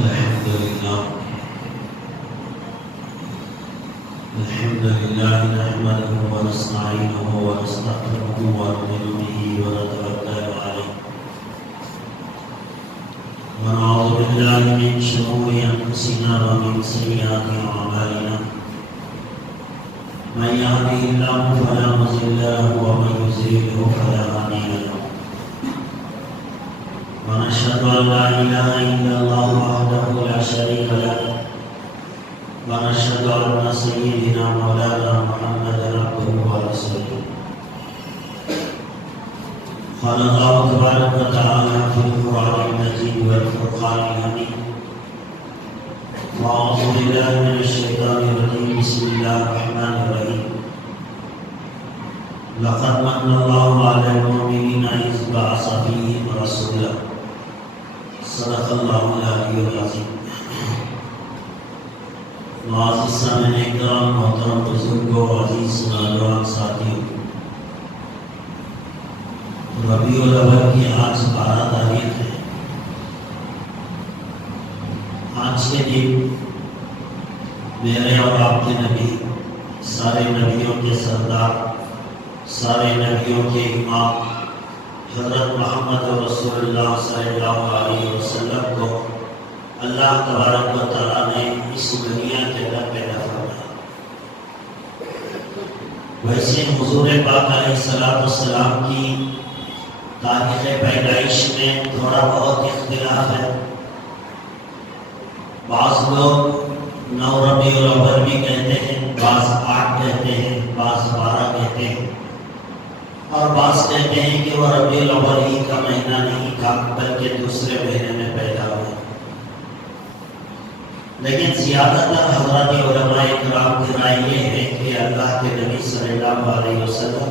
الحمد لله نحمده ونستعينه ونستغفره ونؤمن به ونتوكل عليه ونعوذ بالله من شرور انفسنا ومن سيئات اعمالنا من يهده الله فلا مضل له ومن يضلل فلا هادي له ونشهد ان لا اله الا الله وحده لا شريك له ونشهد ان سيدنا مولانا محمدا عبده ورسوله قال الله تبارك وتعالى في القران المجيد والفرقان الحميد واعوذ بالله من الشيطان الرجيم بسم الله الرحمن الرحيم لقد من الله على المؤمنين اذ بعث فيهم رسولا صدق الله العلي العظيم معزز سامعین اکرام محترم بزرگوں عزیز نوجوان ساتھیوں ربیع الاول کی آج 12 تاریخ ہے آج کے دن میرے اور آپ کے نبی سارے نبیوں کے سردار سارے نبیوں کے امام حضرت محمد رسول اللہ صلی اللہ علیہ وسلم کو اللہ تبارک و تعالیٰ نے اس دنیا کے اندر پیدا فرمایا۔ ویسے حضور پاک علیہ السلام کی تاریخ پیدائش میں تھوڑا بہت اختلاف ہے۔ بعض لوگ 9 ربیع الاول بھی کہتے ہیں، بعض 8 کہتے ہیں، بعض 12 کہتے ہیں، اور بعض کہتے ہیں کہ وہ ربیع الاول ہی کا مہینہ نہیں تھا بلکہ دوسرے مہینے میں پیدا ہوا۔ لیکن زیادہ تر حضرات علماء اکرام کی رائے یہ ہے کہ اللہ کے نبی صلی اللہ علیہ وسلم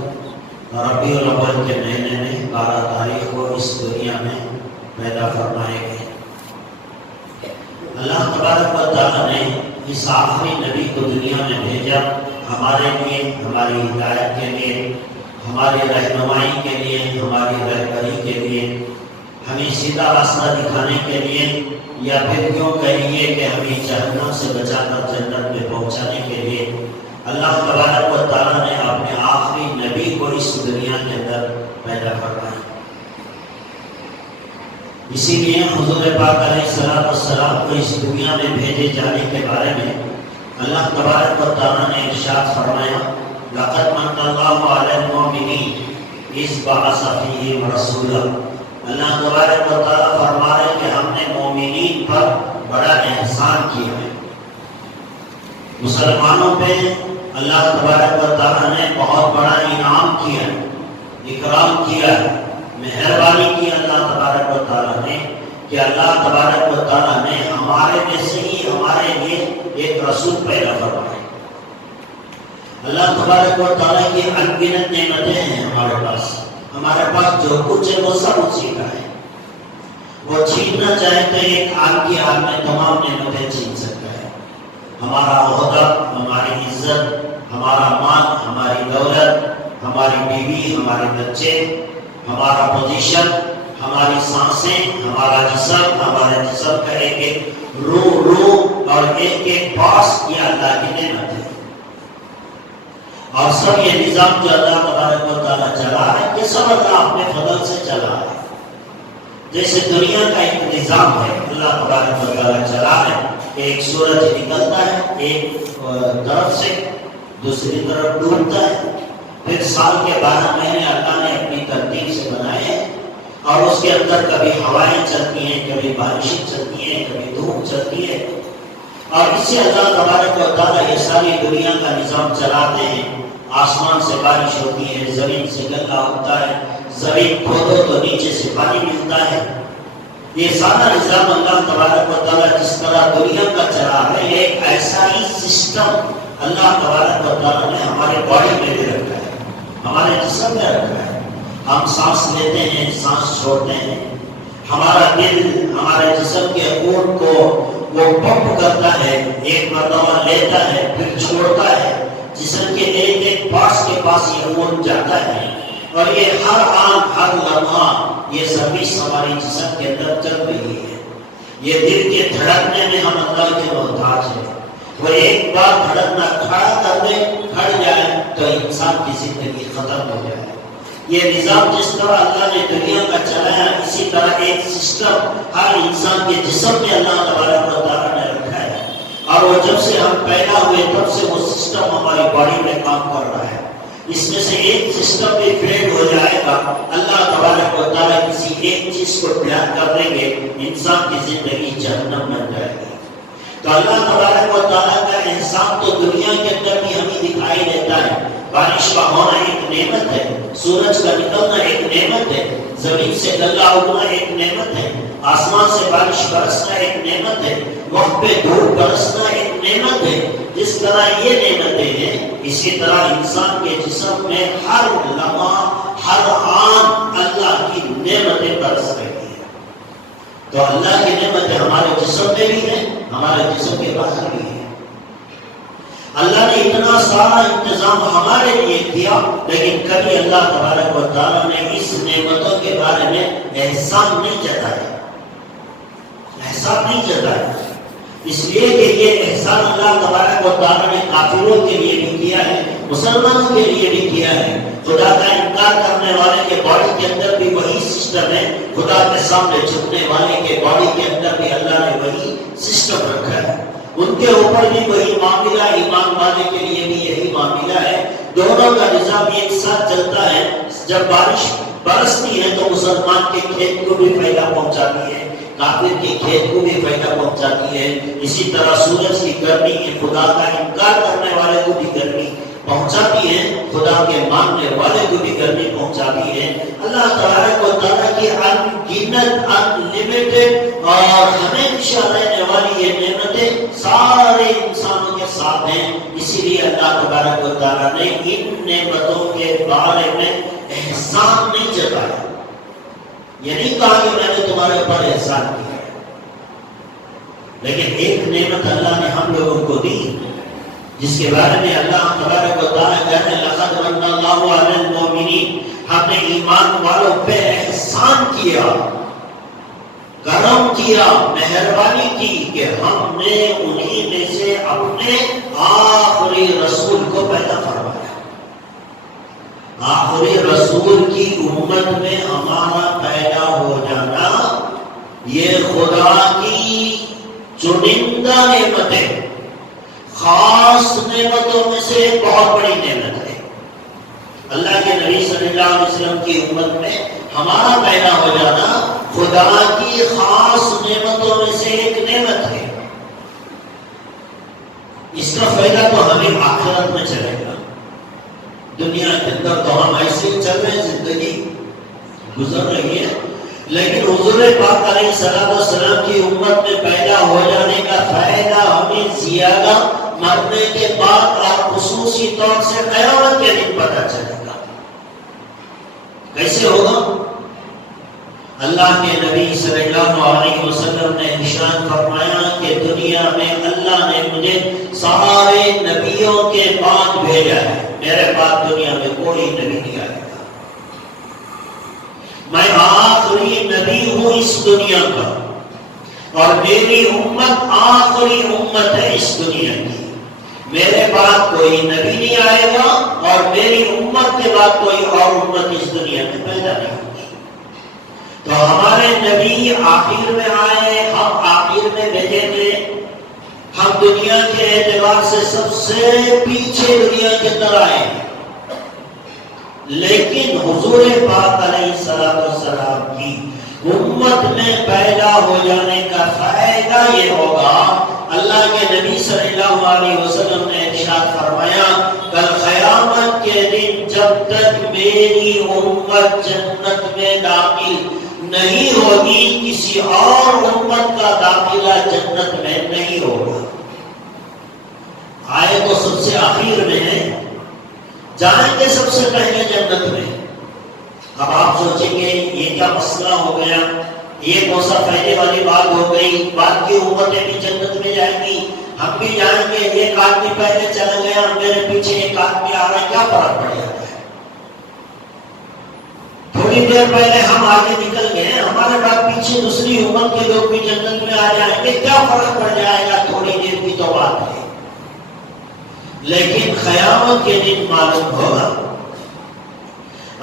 ربیع الاول کے مہینے میں 12 تاریخ کو اس دنیا میں پیدا فرمائے گئے۔ اللہ تبارک و تعالیٰ نے اس آخری نبی کو دنیا میں بھیجا ہمارے لیے، ہماری ہدایت کے لیے، ہماری رہنمائی کے لیے، ہماری رہبری کے لیے، ہمیں سیدھا راستہ دکھانے کے لیے، یا پھر کیوں کہیے کہ ہمیں جہنم سے بچا کر جنت میں پہنچانے کے لیے اللہ تبارک و تعالیٰ نے اپنے آخری نبی کو اس دنیا کے اندر پیدا فرمایا۔ اسی لیے حضور پاک علیہ السلام کو اس دنیا میں بھیجے جانے کے بارے میں اللہ تبارک و تعالیٰ نے ارشاد فرمایا لقد من اللہ علی المؤمنین اذ بعث فیہم رسولا۔ اللہ تبارک و تعالیٰ فرما رہے کہ ہم نے مومنین پر بڑا احسان کیا ہے، مسلمانوں پہ اللہ تبارک و تعالیٰ نے بہت بڑا انعام کیا، اکرام کیا، مہربانی کی اللہ تبارک و تعالیٰ نے کہ اللہ تبارک و تعالیٰ نے ہمارے میں سے ہی ہمارے لیے ایک رسول پیدا فرمایا۔ اللہ تبارک و تعالیٰ کی انگنت نعمتیں ہیں ہمارے پاس جو کچھ ہے وہ سب اسی کا ہے۔ وہ چھیننا چاہے تو ایک آگ کی آگ میں تمام نعمتیں چھین سکتا ہے۔ ہمارا عہدہ، ہماری عزت، ہمارا مال، ہماری دولت، ہماری بیوی، ہمارے بچے، ہمارا پوزیشن، ہماری سانسیں، ہمارا جسم، ہمارے جسم کا ایک ایک روح اور ایک ایک پاس، یہ اللہ کی نعمت ہے۔ اور سب یہ نظام جو اللہ تبارک و تعالیٰ چلا ہے یہ سب اللہ اپنے فضل سے چلا ہے۔ جیسے دنیا کا ایک نظام ہے اللہ تبارک و تعالیٰ چلا ہے کہ ایک سورج نکلتا ہے ایک طرف سے دوسری طرف ڈوبتا ہے، پھر سال کے 12 مہینے اللہ نے اپنی ترتیب سے بنائے ہیں، اور اس کے اندر کبھی ہوائیں چلتی ہیں، کبھی بارشیں چلتی ہیں، کبھی دھوپ چلتی ہے، اور اسے اللہ تبارک و تعالیٰ یہ ساری دنیا کا نظام چلاتے ہیں۔ آسمان سے بارش ہوتی ہے، زمین سے گنگا ہوتا ہے، زمین کھودو تو نیچے سے پانی ملتا ہے۔ یہ سارا نظام اللہ تبارک و تعالیٰ جس طرح دنیا کا چلا ہے، یہ ایک ایسا ہی سسٹم اللہ تبارک و تعالیٰ نے ہمارے باڈی میں بھی رکھا ہے، ہمارے جسم میں رکھا ہے۔ ہم سانس لیتے ہیں، سانس چھوڑتے ہیں، ہمارا دل ہمارے جسم کے خون کو وہ پمپ کرتا ہے، ایک مرتبہ لیتا ہے پھر چھوڑتا ہے، جسم کے ایک ایک پارٹس کے پاس یہ خون جاتا ہے، اور یہ ہر آن ہر لمحہ یہ سروس ہماری جسم کے اندر چل رہی ہے۔ یہ دل کے دھڑکنے میں ہم اللہ کے محتاج ہیں. وہ ایک بار دھڑکنا کھڑا کر دے، کھڑ جائے تو انسان کی زندگی ختم ہو جائے. یہ نظام جس طرح اللہ نے دنیا کا چلایا، اسی طرح ایک سسٹم ہر انسان کے جسم میں اللہ تبارک و تعالیٰ نے رکھا ہے، اور وہ جب سے ہم پیدا ہوئے تب سے وہ سسٹم ہماری باڈی میں کام کر رہا ہے. اس میں سے ایک سسٹم بھی فیل ہو جائے گا، اللہ تبارک و تعالیٰ کسی ایک چیز کو بیان کر دیں گے، انسان کی زندگی جہنم بن جائے گی. تو اللہ تبارک و تعالیٰ کا احسان تو دنیا کے اندر بھی ہمیں دکھائی دیتا ہے. بارش کا ہونا ایک نعمت ہے، سورج کا نکلنا ایک نعمت ہے، زمین سے غلہ اگنا ایک نعمت ہے، آسمان سے بارش برسنا ایک نعمت ہے، وقت پہ دھوپ برسنا ایک نعمت ہے. جس طرح یہ نعمتیں ہیں، اسی طرح انسان کے جسم میں ہر لمحہ ہر آن اللہ کی نعمتیں برس رہی ہیں. تو اللہ کی نعمتیں ہمارے جسم میں بھی ہیں، ہمارے جسم کے باہر بھی ہیں. اللہ نے اتنا سارا انتظام ہمارے لیے کیا، لیکن کبھی اللہ تبارک و تعالیٰ نے اس نعمتوں کے بارے میں احسان نہیں جتایا. احسان نہیں جتایا اس لیے کہ یہ احسان اللہ تبارک و تعالیٰ نے کافروں کے لیے بھی کیا ہے، مسلمانوں کے لیے بھی کیا ہے. خدا کا انکار کرنے والے کے باڈی کے اندر بھی وہی سسٹم ہے، خدا کے سامنے جھکنے والے کے باڈی کے اندر بھی اللہ نے وہی سسٹم رکھا ہے. ان کے اوپر بھی وہی معاملہ، ایمان والے کے لیے بھی یہی معاملہ ہے. دونوں کا نظام ایک ساتھ چلتا ہے. جب بارش برستی ہے تو مسلمان کے کھیت کو بھی فائدہ پہنچاتی ہے، کافر کے کھیت کو بھی فائدہ پہنچاتی ہے. اسی طرح سورج کی گرمی خدا کا انکار کرنے والے کو بھی گرمی پہنچاتی ہے، خدا کے ماننے والے کو بھی گرمی پہنچاتی ہے. اللہ تبارک و تعالیٰ کی انگنت، انلمیٹڈ اور ہمیشہ رہنے والی یہ نعمتیں سارے انسانوں کے ساتھ ہیں. اسی لیے اللہ تبارک و تعالیٰ نے ان نعمتوں کے بارے میں احسان نہیں جتایا. یہ نہیں کہا کہ میں نے تمہارے اوپر احسان کیا ہے، لیکن ایک نعمت اللہ نے ہم لوگوں کو دی جس کے بارے میں اللہ تبارک و تعالیٰ کہتے ہیں لقد من اللہ علی المؤمنین، ہم نے ایمان والوں پہ احسان کیا، کرم کیا، مہربانی کی کہ ہم نے انہی میں سے اپنے آخری رسول کو پیدا فرمایا. آخری رسول کی امت میں ہمارا پیدا ہو جانا یہ خدا کی چنندہ نعمت ہے، خاص نعمتوں میں سے ایک بہت بڑی نعمت ہے. اللہ کے نبی صلی اللہ علیہ وسلم کی امت میں ہمارا پیدا ہو جانا خدا کی خاص نعمتوں میں سے ایک نعمت ہے. اس کا فائدہ تو ہمیں آخرت میں چلے گا. دنیا کے اندر تو ہم ایسے ہی چل رہے ہیں، زندگی گزر رہی ہے، لیکن حضور پاک علیہ السلام کی امت میں پیدا ہو جانے کا فائدہ ہمیں زیادہ مرنے کے بعد اور خصوصی طور سے قیامت کے دن پتہ چلے گا. کیسے ہوگا؟ اللہ کے نبی صلی اللہ علیہ وسلم نے ارشاد فرمایا کہ دنیا میں اللہ نے مجھے سارے نبیوں کے بعد بھیجا ہے، میرے بعد دنیا میں کوئی نبی نہیں آئے گا. میں آخری نبی ہوں اس دنیا کا، اور میری امت آخری امت ہے اس دنیا کی. میرے بعد کوئی نبی نہیں آئے گا، اور میری امت کے بعد کوئی اور امت اس دنیا میں پیدا نہیں ہوگی. تو ہمارے نبی آخر میں آئے، ہم آخر میں بھیجے گئے. ہم دنیا کے اعتبار سے سب سے پیچھے دنیا کے اندر آئے، لیکن حضور پاک علیہ السلام کی امت میں پیدا ہو جانے کا فائدہ یہ ہوگا. اللہ کے نبی صلی اللہ علیہ وسلم نے ارشاد فرمایا کل قیامت کے دن جب تک میری امت جنت میں داخل نہیں ہوگی، کسی اور امت کا داخلہ جنت میں نہیں ہوگا. آئے تو سب سے آخر میں ہے، جائیں گے سب سے پہلے جنت میں. اب آپ سوچیں گے یہ کیا مسئلہ ہو گیا، یہ کون سا فائدے والی بات ہو گئی، باقی امتیں بھی جنت میں جائیں گی، ہم بھی جائیں گے. ایک آدمی پہلے چلا گیا اور میرے پیچھے ایک آدمی آ رہا ہے، کیا فرق پڑ جاتا ہے؟ تھوڑی تھوڑی دیر پہلے ہم آگے نکل گئے، ہمارے بعد پیچھے دوسری امت کے لوگ بھی جنت میں آ جائیں گے، کیا فرق پڑ جائے گا، تھوڑی دیر کی تو بات ہے۔ لیکن قیامت کے دن معلوم ہوگا۔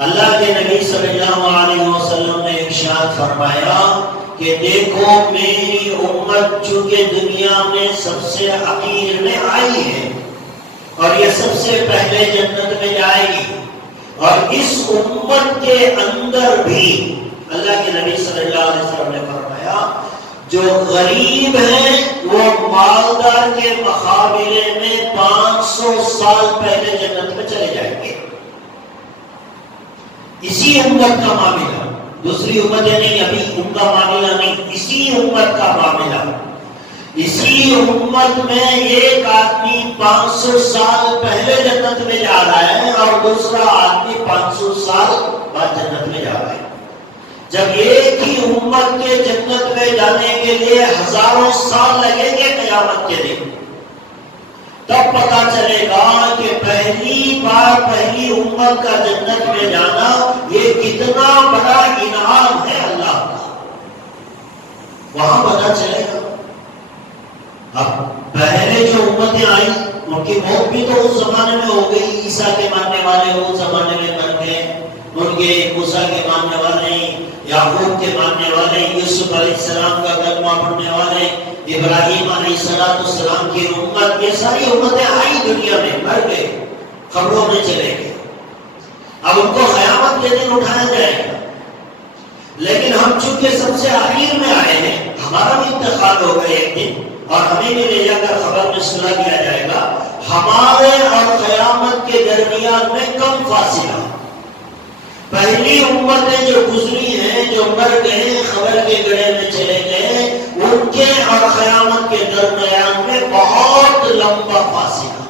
اللہ کے نبی صلی اللہ علیہ وسلم نے ارشاد فرمایا کہ دیکھو میری امت چونکہ دنیا میں سب سے اخیر میں آئی ہے اور یہ سب سے پہلے جنت میں جائے گی، اور اس امت کے اندر بھی اللہ کے نبی صلی اللہ علیہ وسلم نے فرمایا جو غریب ہیں وہ مالدار کے مقابلے میں 500 سال پہلے جنت میں چلے جائیں گے۔ اسی امت کا معاملہ، دوسری امتیں نہیں، ابھی ان کا معاملہ نہیں، اسی امت کا معاملہ۔ اسی امت میں ایک آدمی 500 سال پہلے جنت میں جا رہا ہے اور دوسرا آدمی 500 سال بعد جنت میں جا رہا ہے۔ جب ایک ہی امت کے جنت میں جانے کے لیے ہزاروں سال لگیں گے قیامت کے دن، تب پتا چلے گا کہ پہلی بار پہلی امت کا جنت میں جانا یہ کتنا بڑا انعام ہے اللہ کا، وہاں پتا چلے گا۔ اب پہلے جو امتیں آئی ان کی موت بھی تو اس زمانے میں ہو گئی، عیسیٰ کے ماننے والے اس زمانے میں مر گئے، ان کے موسیٰ کے ماننے والے، یعقوب کے ماننے والے، یوسف علیہ السلام کا کلمہ پڑھنے والے، ابراہیم علیہ السلام کی امت، یہ ساری امتیں آئی دنیا میں، مر گئے، قبروں میں چلے گئے۔ اب ان کو قیامت کے دن اٹھایا جائے گا، لیکن ہم چونکہ سب سے آخر میں آئے ہیں، ہمارا بھی انتقال ہو گئے ایک دن اور ہمیں بھی لے جا کر خبر میں سنا دیا جائے گا۔ ہمارے اور قیامت کے درمیان میں کم فاصلہ، پہلی امتیں جو گزری ہیں، جو مر گئے، خبر کے گڑھے میں چلے گئے، ان کے اور قیامت کے درمیان میں بہت لمبا فاصلہ،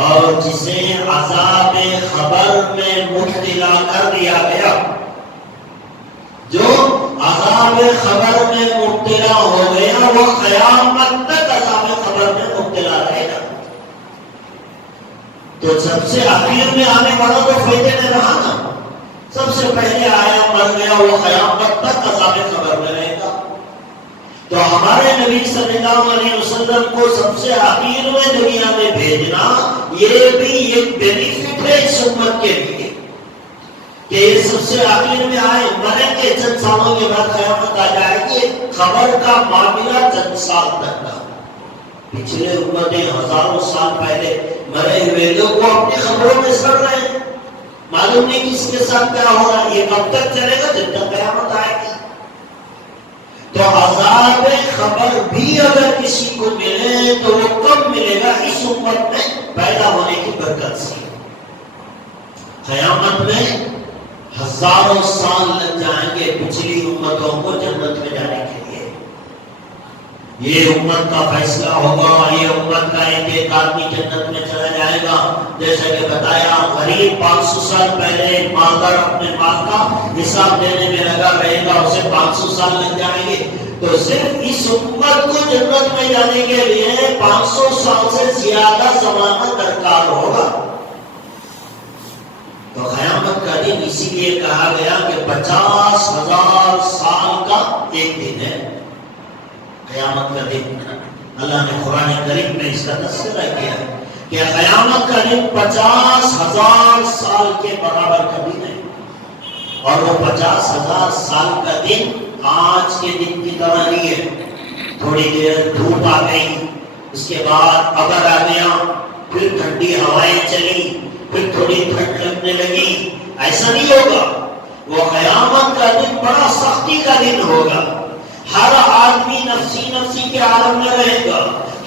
اور جسے عذاب خبر میں مبتلا کر دیا گیا، جو عذاب خبر میں مبتلا ہو گیا وہ قیامت تک عذاب خبر میں مبتلا رہے گا۔ تو سب سے آخر میں آنے والا تو فائدے میں رہا نا، سب سے پہلے آیا مر گیا وہ قیامت تک عذاب خبر میں رہے گا۔ تو ہمارے نبی صلی اللہ علیہ وسلم کو سب سے آخر میں دنیا میں بھیجنا یہ بھی ایک بینیفٹ ہے اس امت کے لیے کہ یہ سب سے آخر میں آئے، مریں گے، چند سالوں کے بعد قیامت آ جائے گی، خبر کا معاملہ چند سال تک کا۔ پچھلے امتیں ہزاروں سال پہلے مرے ہوئے لوگ وہ اپنی خبروں میں سڑ رہے ہیں، معلوم نہیں کس کے ساتھ کیا ہو رہا ہے، یہ کب تک چلے گا، جب تک قیامت آئے گی۔ تو عذاب خبر بھی اگر کسی کو ملے تو وہ کب ملے گا، اس امت میں پیدا ہونے کی برکت سے۔ قیامت میں ہزاروں سال لگ جائیں گے پچھلی امتوں کو جنت میں جانے کے لیے۔ یہ امت کا فیصلہ ہوگا، یہ امت کا ایک آدمی جنت میں چلا جائے گا، جیسا کہ بتایا غریب 500 سال پہلے مالدار اپنے مال کا حساب دینے میں لگا رہے گا، اسے 500 سال لگ جائیں گے، تو صرف اس امت کو جنت میں جانے کے لیے 500 سال سے زیادہ زمانہ درکار ہوگا۔ تو قیامت کا دن اسی لیے کہا گیا کہ 50,000 سال کا ایک دن ہے قیامت کا دن۔ اللہ نے قرآن کریم میں اس کا تذکرہ کیا ہے کہ قیامت کا دن 50,000 سال کے برابر کا دن ہے، اور وہ 50,000 سال کا دن آج کے دن کی طرح نہیں ہے۔ تھوڑی دیر دھوپ آ گئی، اس کے بعد ابر آ گیا، پھر ٹھنڈی ہوائیں چلی، پھر تھوڑی ٹھنڈ لگنے لگی، ایسا نہیں ہوگا۔ وہ قیامت کا دن بڑا سختی کا دن ہوگا، ہر آدمی نفسی نفسی کے عالم میں رہے گا،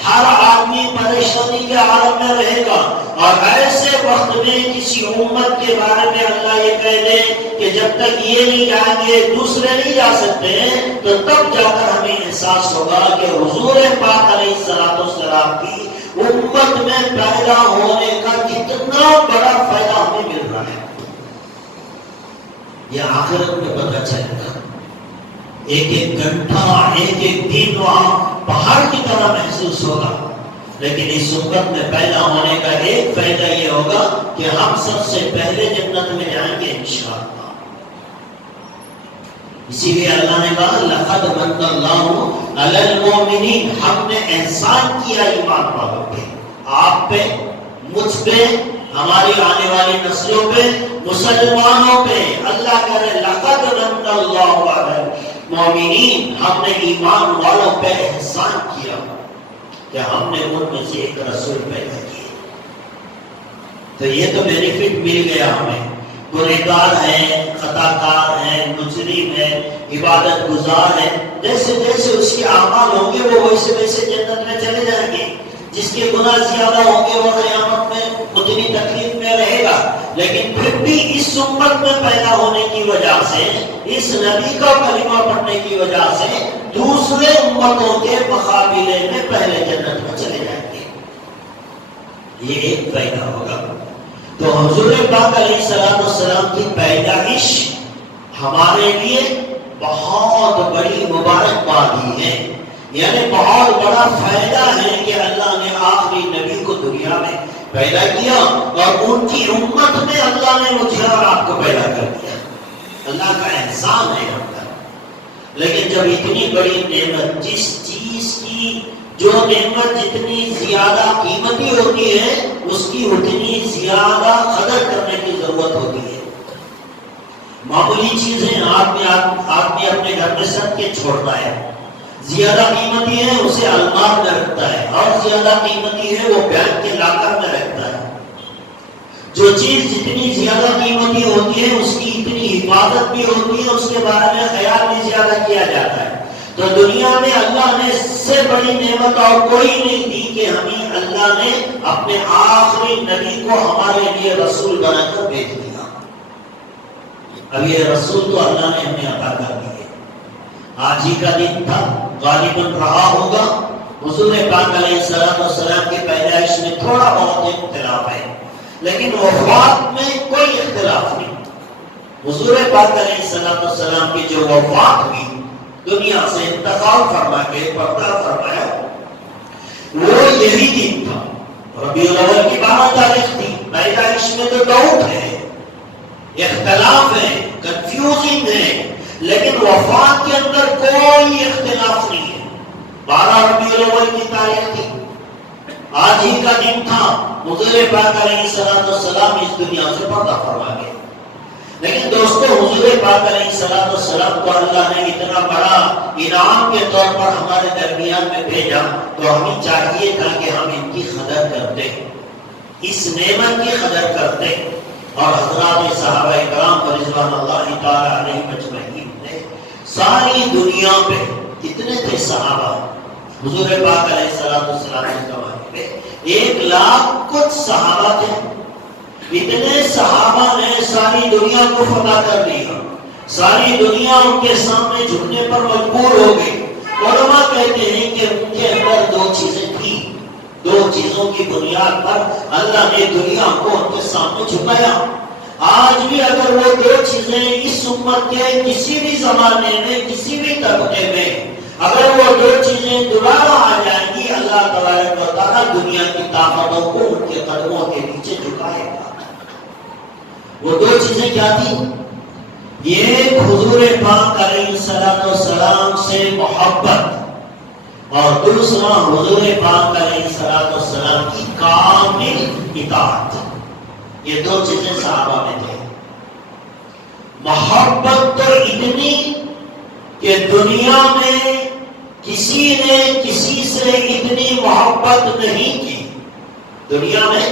ہر آدمی پریشانی کے عالم میں رہے گا، اور ایسے وقت میں کسی امت کے بارے میں اللہ یہ کہہ دے کہ جب تک یہ نہیں جائیں گے دوسرے نہیں جا سکتے ہیں، تو تب جا کر ہمیں احساس ہوگا کہ حضور پاک علیہ السلام کی امت میں پیدا ہونے کا کتنا بڑا فائدہ ہمیں مل رہا ہے۔ یہ آخرت میں پتہ چلے گا، ایک ایک گھنٹہ ایک ایک دن وہاں پہاڑ کی طرح محسوس ہوگا، لیکن اس امت میں پیدا ہونے کا ایک فائدہ یہ ہوگا کہ ہم سب سے پہلے جنت میں جائیں گے انشاءاللہ۔ اسی لیے اللہ نے کہا لقد من اللہ علی المؤمنین، ہم نے احسان کیا ایمان والوں پہ، آپ پہ، مجھ پہ، ہماری آنے والی نسلوں پہ، مسلمانوں پہ۔ اللہ کہہ رہے لقد من اللہ علی المؤمنین، ہم نے ایمان والوں پہ احسان کیا کہ ہم نے ان میں سے ایک رسول پیدا کیا۔ تو یہ تو بینیفٹ مل گیا ہمیں۔ گنہگار ہے، خطا کار ہے، مجرم ہے، عبادت گزار ہے، جیسے جیسے اس کے اعمال ہوں گے وہ ویسے ویسے جنت میں چلے جائیں گے۔ جس کے گناہ زیادہ ہوں گے وہ قیامت میں اتنی تکلیف میں رہے گا، لیکن پھر بھی اس امت میں پیدا ہونے کی وجہ سے، اس نبی کا کلمہ پڑھنے کی وجہ سے دوسرے امتوں کے مقابلے میں پہلے جنت میں چلے جائیں گے۔ یہ ایک فائدہ ہوگا۔ تو حضور پاک علیہ السلام کی پیدائش ہمارے لیے بہت بڑی مبارکباد ہے، یعنی بہت بڑا فائدہ ہے کہ اللہ نے آخری نبی کو دنیا میں پیدا کیا اور ان کی امت میں اللہ نے مجھے اور آپ کو پیدا کر دیا۔ اللہ کا احسان ہے ہم پر۔ لیکن جب اتنی بڑی نعمت، جس چیز کی جو نعمت جتنی زیادہ قیمتی ہوتی ہے اس کی اتنی زیادہ قدر کرنے کی ضرورت ہوتی ہے۔ معمولی چیزیں آدمی اپنے گھر میں سب کے چھوڑتا ہے، زیادہ قیمتی ہے اسے المار میں رکھتا ہے، اور زیادہ قیمتی ہے وہ بینک کے لاکر میں رکھتا ہے۔ جو چیز جتنی زیادہ قیمتی ہوتی ہے اس کی اتنی حفاظت بھی ہوتی ہے، اس کے بارے میں خیال بھی زیادہ کیا جاتا ہے۔ تو دنیا میں اللہ نے اس سے بڑی نعمت اور کوئی نہیں دی کہ ہمیں اللہ نے اپنے آخری نبی کو ہمارے لیے رسول بنا کر بھیج دیا۔ اب یہ رسول تو اللہ نے ہمیں عطا کر دیے۔ آج ہی کا دن تھا، غالباً رہا ہوگا۔ حضور پاک علیہ السلام کی پیدائش میں تھوڑا بہت اختلاف ہے، لیکن وفات میں کوئی اختلاف نہیں۔ حضور پاک علیہ السلام کی جو وفات ہوئی، دنیا سے انتقال فرما کے پردہ فرمایا، وہ یہی دن تھا۔ ربیع الاول کی 12 تاریخ تھی۔ پیدائش میں تو ڈاؤٹ ہے، اختلاف ہے، کنفیوژنگ ہے، لیکن وفات کے اندر کوئی اختلاف نہیں ہے۔ 12 ربیع الاول کی تاریخ تھی، آج ہی کا دن تھا۔ حضور پاک علیہ السلام اس دنیا سے پردہ فرما گئے۔ لیکن دوستو، حضور پاک علیہ السلام کو اللہ نے اتنا بڑا انعام کے طور پر ہمارے درمیان میں بھیجا، تو ہمیں چاہیے تھا کہ ہم ان کی قدر کرتے، اس نعمت کی قدر کرتے۔ اور حضرات صحابہ کرام رضوان اللہ تعالی علیہم اجمعین نے ساری دنیا پہ کتنے تھے صحابہ؟ حضور پاک علیہ السلام کے زمانے میں 1 لاکھ کچھ صحابہ تھے۔ اتنے صحابہ نے ساری دنیا کو فتح کر لیا، ساری دنیا ان کے سامنے جھکنے پر مجبور ہو گئی۔ علماء کہتے ہیں کہ ان کے اندر 2 چیزیں تھیں، 2 چیزوں کی بنیاد پر اللہ نے دنیا کو ان کے سامنے جھکایا۔ آج بھی اگر وہ 2 چیزیں اس امت کے کسی بھی زمانے میں، کسی بھی طبقے میں اگر وہ 2 چیزیں دوبارہ آ جائیں گی، اللہ تبارک و تعالیٰ دنیا کی طاقتوں کو ان کے قدموں کے نیچے جھکائے گا۔ وہ 2 چیزیں کیا تھی؟ ایک حضور پاک علیہ السلام سے محبت، اور دوسرا حضور پاک علیہ السلام کی کامل اطاعت۔ یہ 2 چیزیں صحابہ میں تھے۔ محبت تو اتنی کہ دنیا میں کسی نے کسی سے اتنی محبت نہیں کی، دنیا میں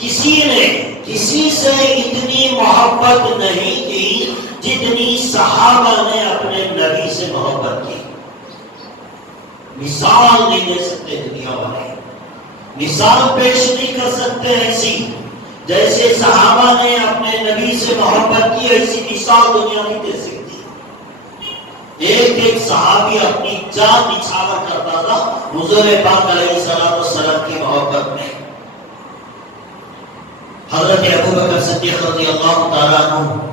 کسی نے کسی سے اتنی محبت نہیں کی جتنی صحابہ نے اپنے نبی سے محبت کی۔ مثال نہیں دے سکتے دنیا والے، مثال پیش نہیں کر سکتے ایسی، جیسے صحابہ نے اپنے نبی سے محبت کی ایسی مثال دنیا نہیں دے سکتی۔ ایک صحابی اپنی جان نچھاور کرتا تھا حضور پاک علیہ السلام کی محبت میں۔ حضرت ابو بکر صدیق رضی اللہ تعالیٰ عنہ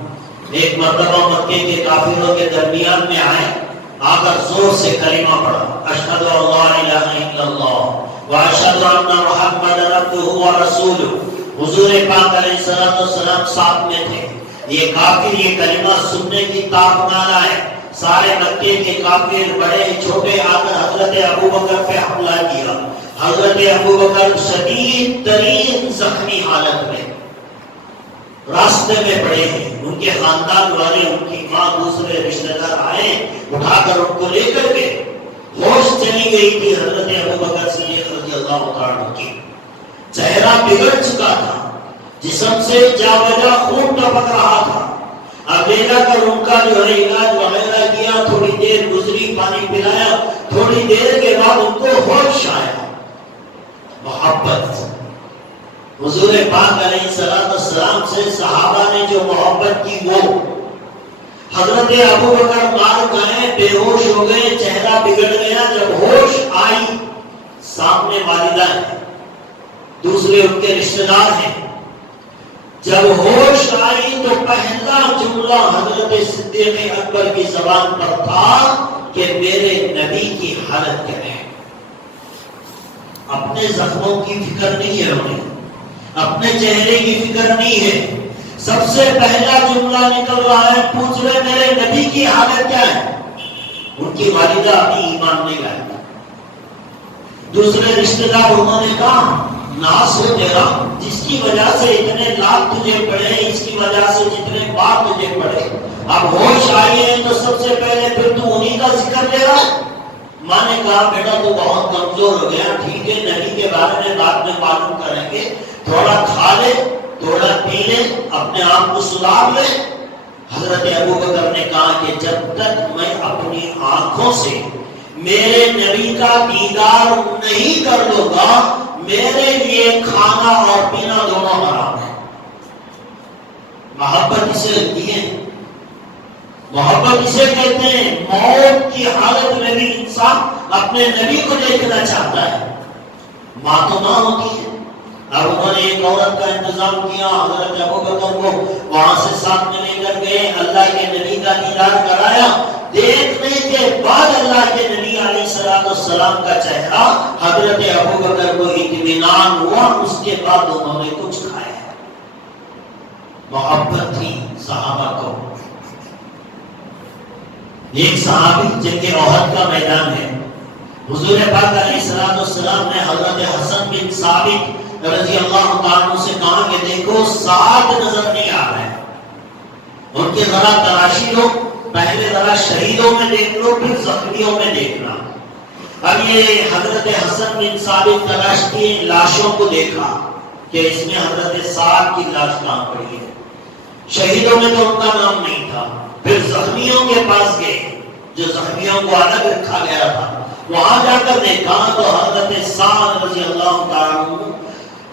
ایک مرتبہ مکے کے کافروں کے درمیان میں آئے، آ کر زور سے کلمہ پڑھا، اشہد ان لا الہ الا اللہ واشهد ان محمد عبده ورسوله. حضور پاک علیہ السلام ساتھ میں تھے. یہ کافر یہ کلمہ سننے کی طاق نہ لائے. سارے مکے کے کافر بڑے چھوٹے آ کر حضرت ابوبکر پہ حملہ کیا. حضرت ابوبکر شدید ترین زخمی حالت میں راستے میں پڑے ہیں. ان کے خاندان والے, ان کی ماں, دوسرے رشتہ دار آئے, اٹھا کر ان کو لے کر کے. ہوش چلی گئی تھی حضرت ابوبکر صدیق رضی اللہ تعالیٰ کی. چہرہ بگڑ چکا تھا, جسم سے جا بجا خون ٹپک رہا تھا. اب لے جا کر ان کا جو ہے علاج وغیرہ کیا, تھوڑی دیر گزری, پانی پلایا, تھوڑی دیر کے بعد ان کو ہوش آیا. محبت حضور پاک علیہ السلام سے صحابہ نے جو محبت کی وہ. حضرت ابوبکر مار گئے, بے ہوش ہو گئے, چہرہ بگڑ گیا. جب ہوش آئی, سامنے والدہ ہے, دوسرے ان کے رشتہ دار ہیں. جب ہوش آئی تو پہلا جملہ حضرت صدیق اکبر کی زبان پر تھا کہ میرے نبی کی حالت کیا ہے. اپنے زخموں کی فکر نہیں ہے انہیں, اپنے چہرے کی فکر نہیں ہے. سب سے پہلا جملہ نکل رہا ہے, پوچھ رہے میرے نبی کی حالت کیا ہے. ان کی والدہ ابھی ایمان نہیں لائی. دوسرے رشتہ دار انہوں نے کہا ناس ہو تیرا, جس کی وجہ سے اتنے لاکھ تجھے پڑے, اس کی وجہ سے جتنے بار تجھے پڑے, اب ہوش آئی ہے تو سب سے پہلے پھر تو انہی کا ذکر لے رہا. ماں نے کہا بیٹا تو بہت کمزور ہو گیا, ٹھیک ہے نبی کے بارے میں بعد میں معلوم کریں گے, تھوڑا کھا لے, تھوڑا پی لے, اپنے آپ کو سدھار لے. حضرت ابوبکر نے کہا کہ جب تک میں اپنی آنکھوں سے میرے نبی کا دیدار نہیں کر لوں گا, میرے لیے کھانا اور پینا دونوں حرام ہے. محبت اسے لگتی ہے, محبت اسے کہتے ہیں. موت کی حالت میں بھی انسان اپنے نبی کو دیکھنا چاہتا ہے. ماں تو ماں ہوتی ہے. اب انہوں نے ایک عورت کا انتظام کیا, حضرت ابوبکر کو وہاں سے ساتھ میں لے کر گئے, اللہ کے نبی کا دیدار کرایا. دیکھنے کے بعد اللہ کے نبی علیہ السلام کا چہرہ حضرت ابوبکر کو اطمینان ہوا. اس کے بعد انہوں نے کچھ کھایا. محبت تھی صحابہ کو. ایک صحابی جن کے احد کا میدان ہے, حضور پاک علیہ السلام نے حضرت حسن بن ثابت رضی اللہ تعالیٰ سے کہا کہ دیکھو ساتھ نظر نہیں آ رہے, ان کے ذرا تلاشی لو, پہلے ذرا شہیدوں میں دیکھ لو, پھر زخمیوں میں دیکھنا. اب یہ حضرت حسن بن ثابت تلاش کی, لاشوں کو دیکھا کہ اس میں حضرت سعد کی لاش کہاں پڑی ہے. شہیدوں میں تو ان کا نام نہیں تھا. پھر زخمیوں کے پاس گئے, جو زخمیوں کو الگ رکھا گیا تھا, وہاں جا کر دیکھا تو حضرت سعد رضی اللہ تعالیٰ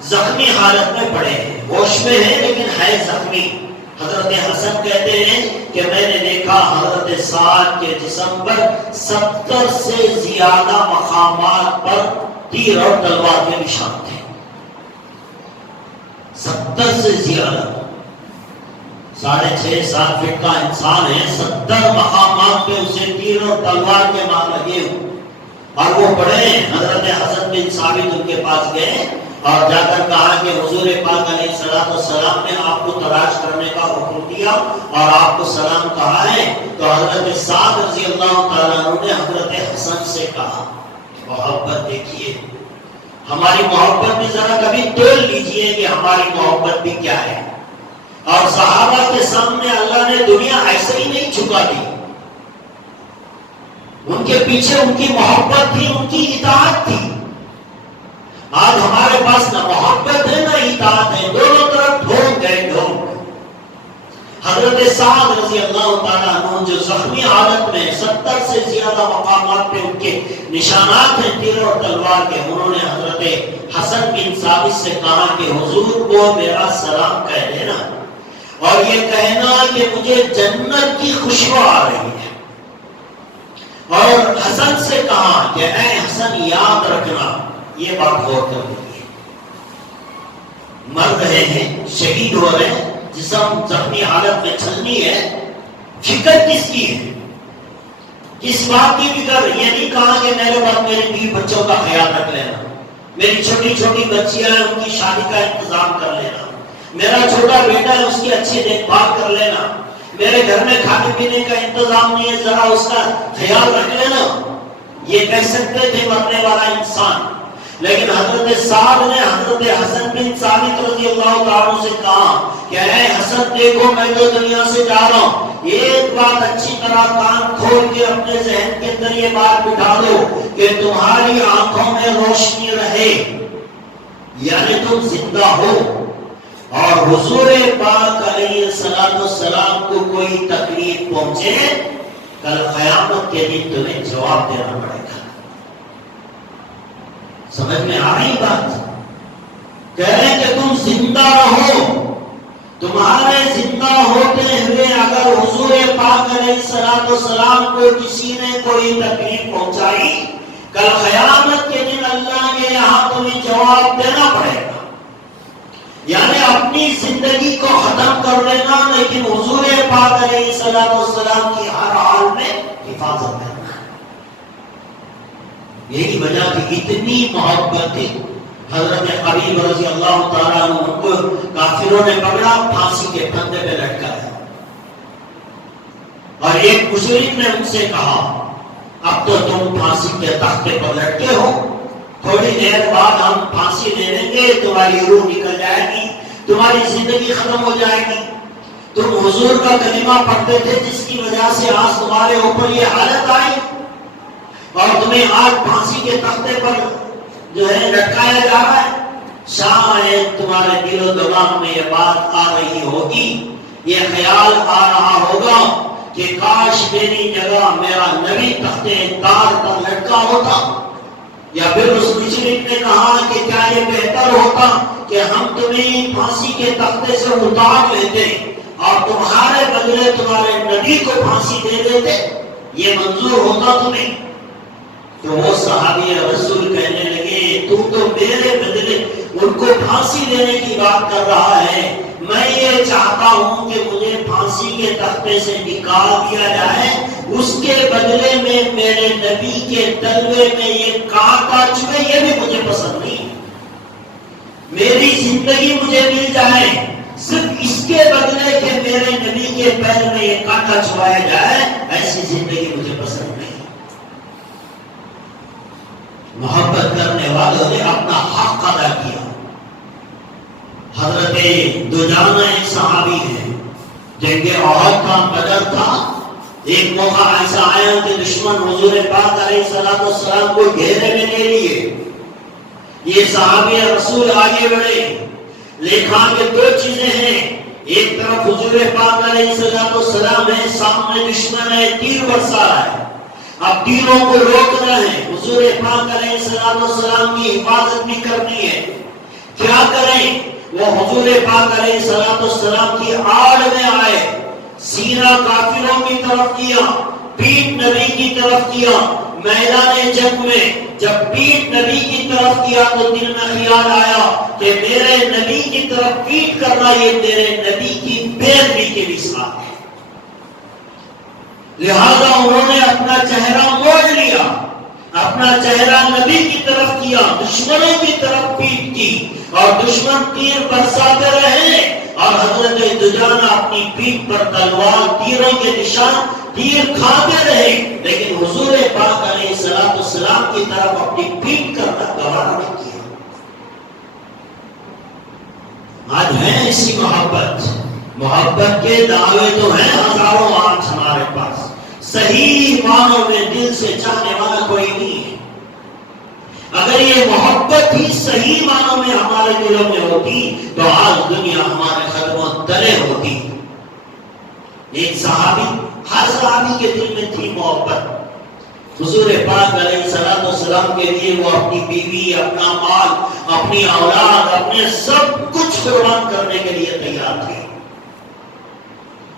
زخمی حالت میں پڑے ہیں, ہوش میں ہیں لیکن ہے زخمی. حضرت حسن کہتے ہیں کہ میں نے دیکھا حضرت سعد کے جسم پر 70 سے زیادہ مقامات پر تیر اور تلوار کے نشان تھے. 70 سے زیادہ, 6.5-7 فٹ کا انسان ہے, 70 مقامات پہ اسے تیر اور تلوار کے مار لگے ہو. اور وہ پڑھے. حضرت حسن بن ثابت ان کے پاس گئے اور جا کر کہا کہ حضور پاک علیہ السلام نے آپ کو تلاش کرنے کا حکم دیا اور آپ کو سلام کہا ہے. تو حضرت سعد رضی اللہ تعالیٰ عنہ نے حضرت حسن سے کہا محبت دیکھیے, ہماری محبت بھی ذرا کبھی تول لیجئے کہ ہماری محبت بھی کیا ہے. اور صحابہ کے سامنے اللہ نے دنیا ایسے ہی نہیں چھپا دی. ان کے پیچھے ان کی محبت تھی, ان کی اطاعت تھی. آج ہمارے پاس نہ محبت ہے نہ اطاعت ہے, دونوں طرف ڈھونک گئے, ڈھونک. حضرت سعد رضی اللہ تعالیٰ عنہ جو زخمی حالت میں 70 سے زیادہ مقامات پہ ان کے نشانات ہیں تیر اور تلوار کے, انہوں نے حضرت حسن بن ثابت سے کہا کہ حضور کو میرا سلام کہہ دینا اور یہ کہنا کہ مجھے جنت کی خوشبو آ رہی ہے. اور حسن سے کہا کہ اے حسن یاد رکھنا, یہ بات غور کر لیجیے, مر رہے ہیں, شہید ہو رہے ہیں, جسم زخمی حالت میں چھلنی ہے, فکر کس کی ہے, کس بات کی فکر. یہ نہیں کہا کہ میرے بعد میرے بیوی بچوں کا خیال رکھ لینا, میری چھوٹی چھوٹی بچیاں ہیں ان کی شادی کا انتظام کر لینا، میرا چھوٹا بیٹا ہے اس کی اچھی دیکھ بھال کر لینا، میرے گھر میں کھانے پینے کا انتظام نہیں ہے ذرا اس کا خیال رکھ لینا، یہ کہہ سکتے تھے مرنے والا انسان۔ لیکن حضرت سعد نے حضرت حسن بن ثابت رضی اللہ تعالیٰ سے کہا کہ اے حسن دیکھو میں تو دنیا سے جا رہا ہوں، ایک بات اچھی طرح کان کھول کے اپنے ذہن کے اندر یہ بات بٹھا دو کہ تمہاری آنکھوں میں روشنی رہے، یعنی تم زندہ ہو، اور حضور پاک علیہ السلام کو کوئی تکلیف پہنچے کل قیامت کے دن تمہیں جواب دینا پڑے گا۔ سمجھ میں آ رہی بات؟ کہہ رہے ہیں کہ تم زندہ رہو، تمہارے زندہ ہوتے ہوئے اگر حضور پاک علیہ السلام کو کسی نے کوئی تکلیف پہنچائی کل قیامت کے دن اللہ کے یہاں تمہیں جواب دینا پڑے گا، یعنی اپنی زندگی کو ختم کر لینا لیکن حضور پاک علیہ السلام کی ہر حال میں حفاظت کرنا۔ یہی وجہ کہ اتنی محبت تھی حضرت قریب رضی اللہ تعالیٰ عنہ، ان کو کافروں نے پکڑا، پھانسی کے پھندے پہ لٹکایا، اور ایک مشرک نے ان سے کہا اب تو تم پھانسی کے تختے پر لٹکے ہو، تھوڑی دیر بعد ہم پھانسی دے دیں گے، تمہاری روح نکل جائے گی، تمہاری زندگی ختم ہو جائے گی، تم حضور کا کلمہ پڑھتے تھے جس کی وجہ سے آج تمہارے اوپر یہ حالت آئی، اور تمہیں آج پھانسی کے تختے پر جو ہے لٹکایا جا رہا ہے، شاید تمہارے دل و دماغ میں یہ بات آ رہی ہوگی، یہ خیال آ رہا ہوگا کہ کاش میری جگہ میرا نبی تختے دار پر لٹکا ہوتا، یا پھر اس مشرک نے کہا کہ کیا یہ بہتر ہوتا کہ ہم تمہیں پھانسی کے تختے سے اتار لیتے اور تمہارے بدلے تمہارے نبی کو پھانسی دے دیتے، یہ منظور ہوتا تمہیں؟ تو وہ صحابی رسول کہنے لگے تو میرے بدلے ان کو پھانسی دینے کی بات کر رہا ہے، میں یہ چاہتا ہوں کہ مجھے پھانسی کے تختے سے نکال دیا جائے، اس کے بدلے میں میرے نبی کے تلوے میں یہ کانٹا چبھے، یہ بھی مجھے پسند نہیں، میری زندگی مجھے مل جائے صرف اس کے بدلے کہ میرے نبی کے پیر میں یہ کانٹا چبھایا جائے، ایسی زندگی مجھے پسند نہیں۔ محبت کرنے والوں نے اپنا حق ادا کیا۔ حضرت دجانہ ایک صحابی ہے، جنگ احد کا بدر تھا، ایک موقع ایسا آیا کہ دشمن حضور پاک علیہ السلام کو گھیرے میں لے لیے، یہ صحابی رسول آگے بڑھے، لیکھا کہ دو چیزیں ہیں، ایک طرف حضور پاک علیہ السلام ہے، سامنے دشمن ہے، تیر برسا رہا ہے، اب تیروں کو روک رہے ہیں، حضور پاک علیہ السلام کی حفاظت بھی کرنی ہے، کیا کریں؟ وہ حضور پاک علیہ السلام کی آڑ میں آئے، سینہ کافروں کی طرف کیا، پیٹھ نبی کی طرف کیا، میدان جنگ میں جب پیٹھ نبی کی طرف کیا تو دل میں خیال آیا کہ میرے نبی کی طرف پیٹھ کرنا یہ میرے نبی کی بے ادبی کے مثال ہے، لہذا انہوں نے اپنا چہرہ موڑ لیا، اپنا چہرہ نبی کی طرف کیا، دشمنوں کی طرف پیٹ کی، اور دشمن تیر برساتے رہے، اور حضرت دجانہ اپنی پیٹ پر تلوار تیروں کے نشان تیر کھاتے رہے، لیکن حضور پاک علیہ السلام کی طرف اپنی پیٹ کرنا گوارا نہیں کیا۔ آج ہے ایسی محبت کے دعوے تو ہیں ہزاروں آج ہمارے پاس، صحیح معنوں میں دل سے چاہنے والا کوئی نہیں ہے۔ اگر یہ محبت ہی صحیح معنوں میں ہمارے دلوں میں ہوتی تو آج دنیا ہمارے قدموں تلے ہوتی۔ ایک صحابی، ہر صحابی کے دل میں تھی محبت، حضور پاک علیہ السلام کے لیے وہ اپنی بیوی، اپنا مال، اپنی اولاد، اپنے سب کچھ قربان کرنے کے لیے تیار تھے۔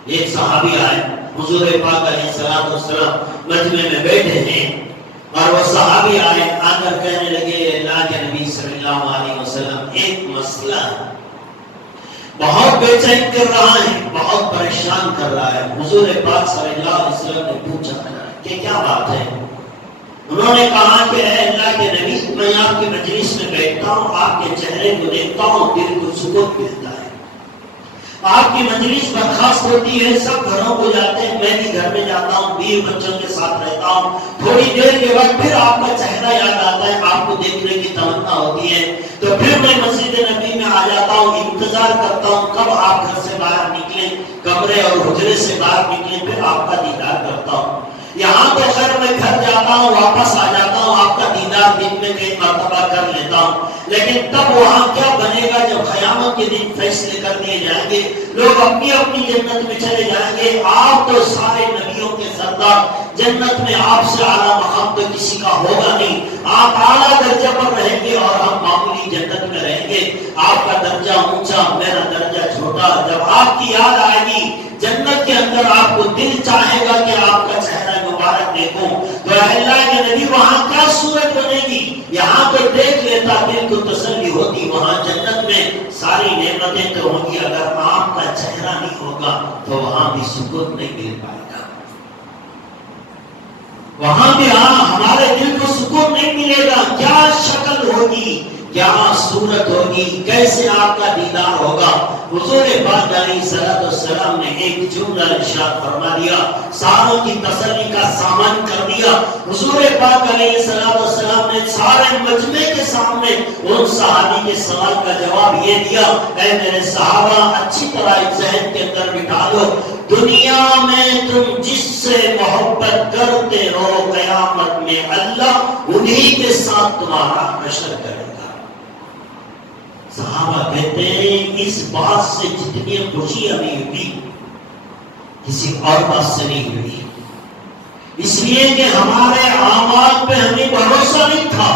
ایک صحابی آئے، حضور پاک علیہ السلام مجمع میں بیٹھے ہیں، اور وہ صحابی آئے، آ کر کہنے لگے اللہ کے نبی صلی اللہ علیہ وسلم ایک مسئلہ ہے، بہت بے چین کر رہا ہے، بہت پریشان کر رہا ہے۔ حضور پاک صلی اللہ علیہ وسلم نے پوچھا کہ کیا بات ہے؟ انہوں نے کہا کہ اے اللہ کے نبی، میں آپ کی مجلس میں بیٹھتا ہوں، آپ کے چہرے کو دیکھتا ہوں، دل کو سکون ملتا ہے۔ آپ کی مجلس برخاست ہوتی ہے، سب گھروں کو جاتے ہیں، میں بھی گھر میں جاتا ہوں، بیوی بچوں کے ساتھ رہتا ہوں، تھوڑی دیر کے بعد پھر آپ کا چہرہ یاد آتا ہے، آپ کو دیکھنے کی تمنا ہوتی ہے، تو پھر میں مسجد نبی میں آ جاتا ہوں، انتظار کرتا ہوں کب آپ گھر سے باہر نکلیں، کمرے اور حجرے سے باہر نکلیں، پھر آپ کا دیدار کرتا ہوں۔ یہاں تو خیر میں گھر جاتا ہوں، واپس آ جاتا ہوں، آپ کا دیدار دن میں کئی مرتبہ کر لیتا ہوں، لیکن تب وہاں کیا بنے گا جب قیامت کے دن فیصلے کر دیے جائیں گے، لوگ اپنی اپنی جنت میں چلے جائیں گے، آپ تو سارے نبیوں کے سردار، جنت میں آپ سے اعلیٰ مقام تو کسی کا ہوگا نہیں، آپ اعلیٰ درجہ پر رہیں گے اور ہم معمولی جنت میں رہیں گے، آپ کا درجہ اونچا، میرا درجہ چھوٹا۔ جب آپ کی یاد آئے گی جنت کے اندر، آپ کو دل چاہے گا کہ آپ کا چہرہ مبارک دیکھوں، تو اللہ کے نبی وہاں کیا صورت بنے گی؟ یہاں تو دیکھ لیتا، دل کو تسلی ہوتی، وہاں جنت میں ساری نعمتیں تو ہوں گی، اگر آپ کا چہرہ نہیں ہوگا تو وہاں بھی سکون نہیں مل پائے گا، وہاں بھی ہمارے دل کو سکون نہیں ملے گا۔ کیا شکل ہوگی، کیا صورت ہوگی، کیسے آپ کا دیدار ہوگا؟ حضور پاک علیہ السلام نے ایک جملہ ارشاد فرما دیا، ساروں کی تسلی کا سامان کر دیا۔ حضور پاک علیہ السلام نے سارے مجمع کے سامنے ان صحابی کے سوال کا جواب یہ دیا، اے میرے صحابہ، اچھی طرح ذہن کے اندر بٹھا لو، دنیا میں تم جس سے محبت کرتے ہو، قیامت میں اللہ انہی کے ساتھ تمہارا حشر کرے گا۔ صحابہ کہتے ہیں اس بات سے جتنی خوشی ہمیں ہوئی کسی اور بات سے نہیں ہوئی، اس لیے کہ ہمارے اعمال پہ ہمیں بھروسہ نہیں تھا،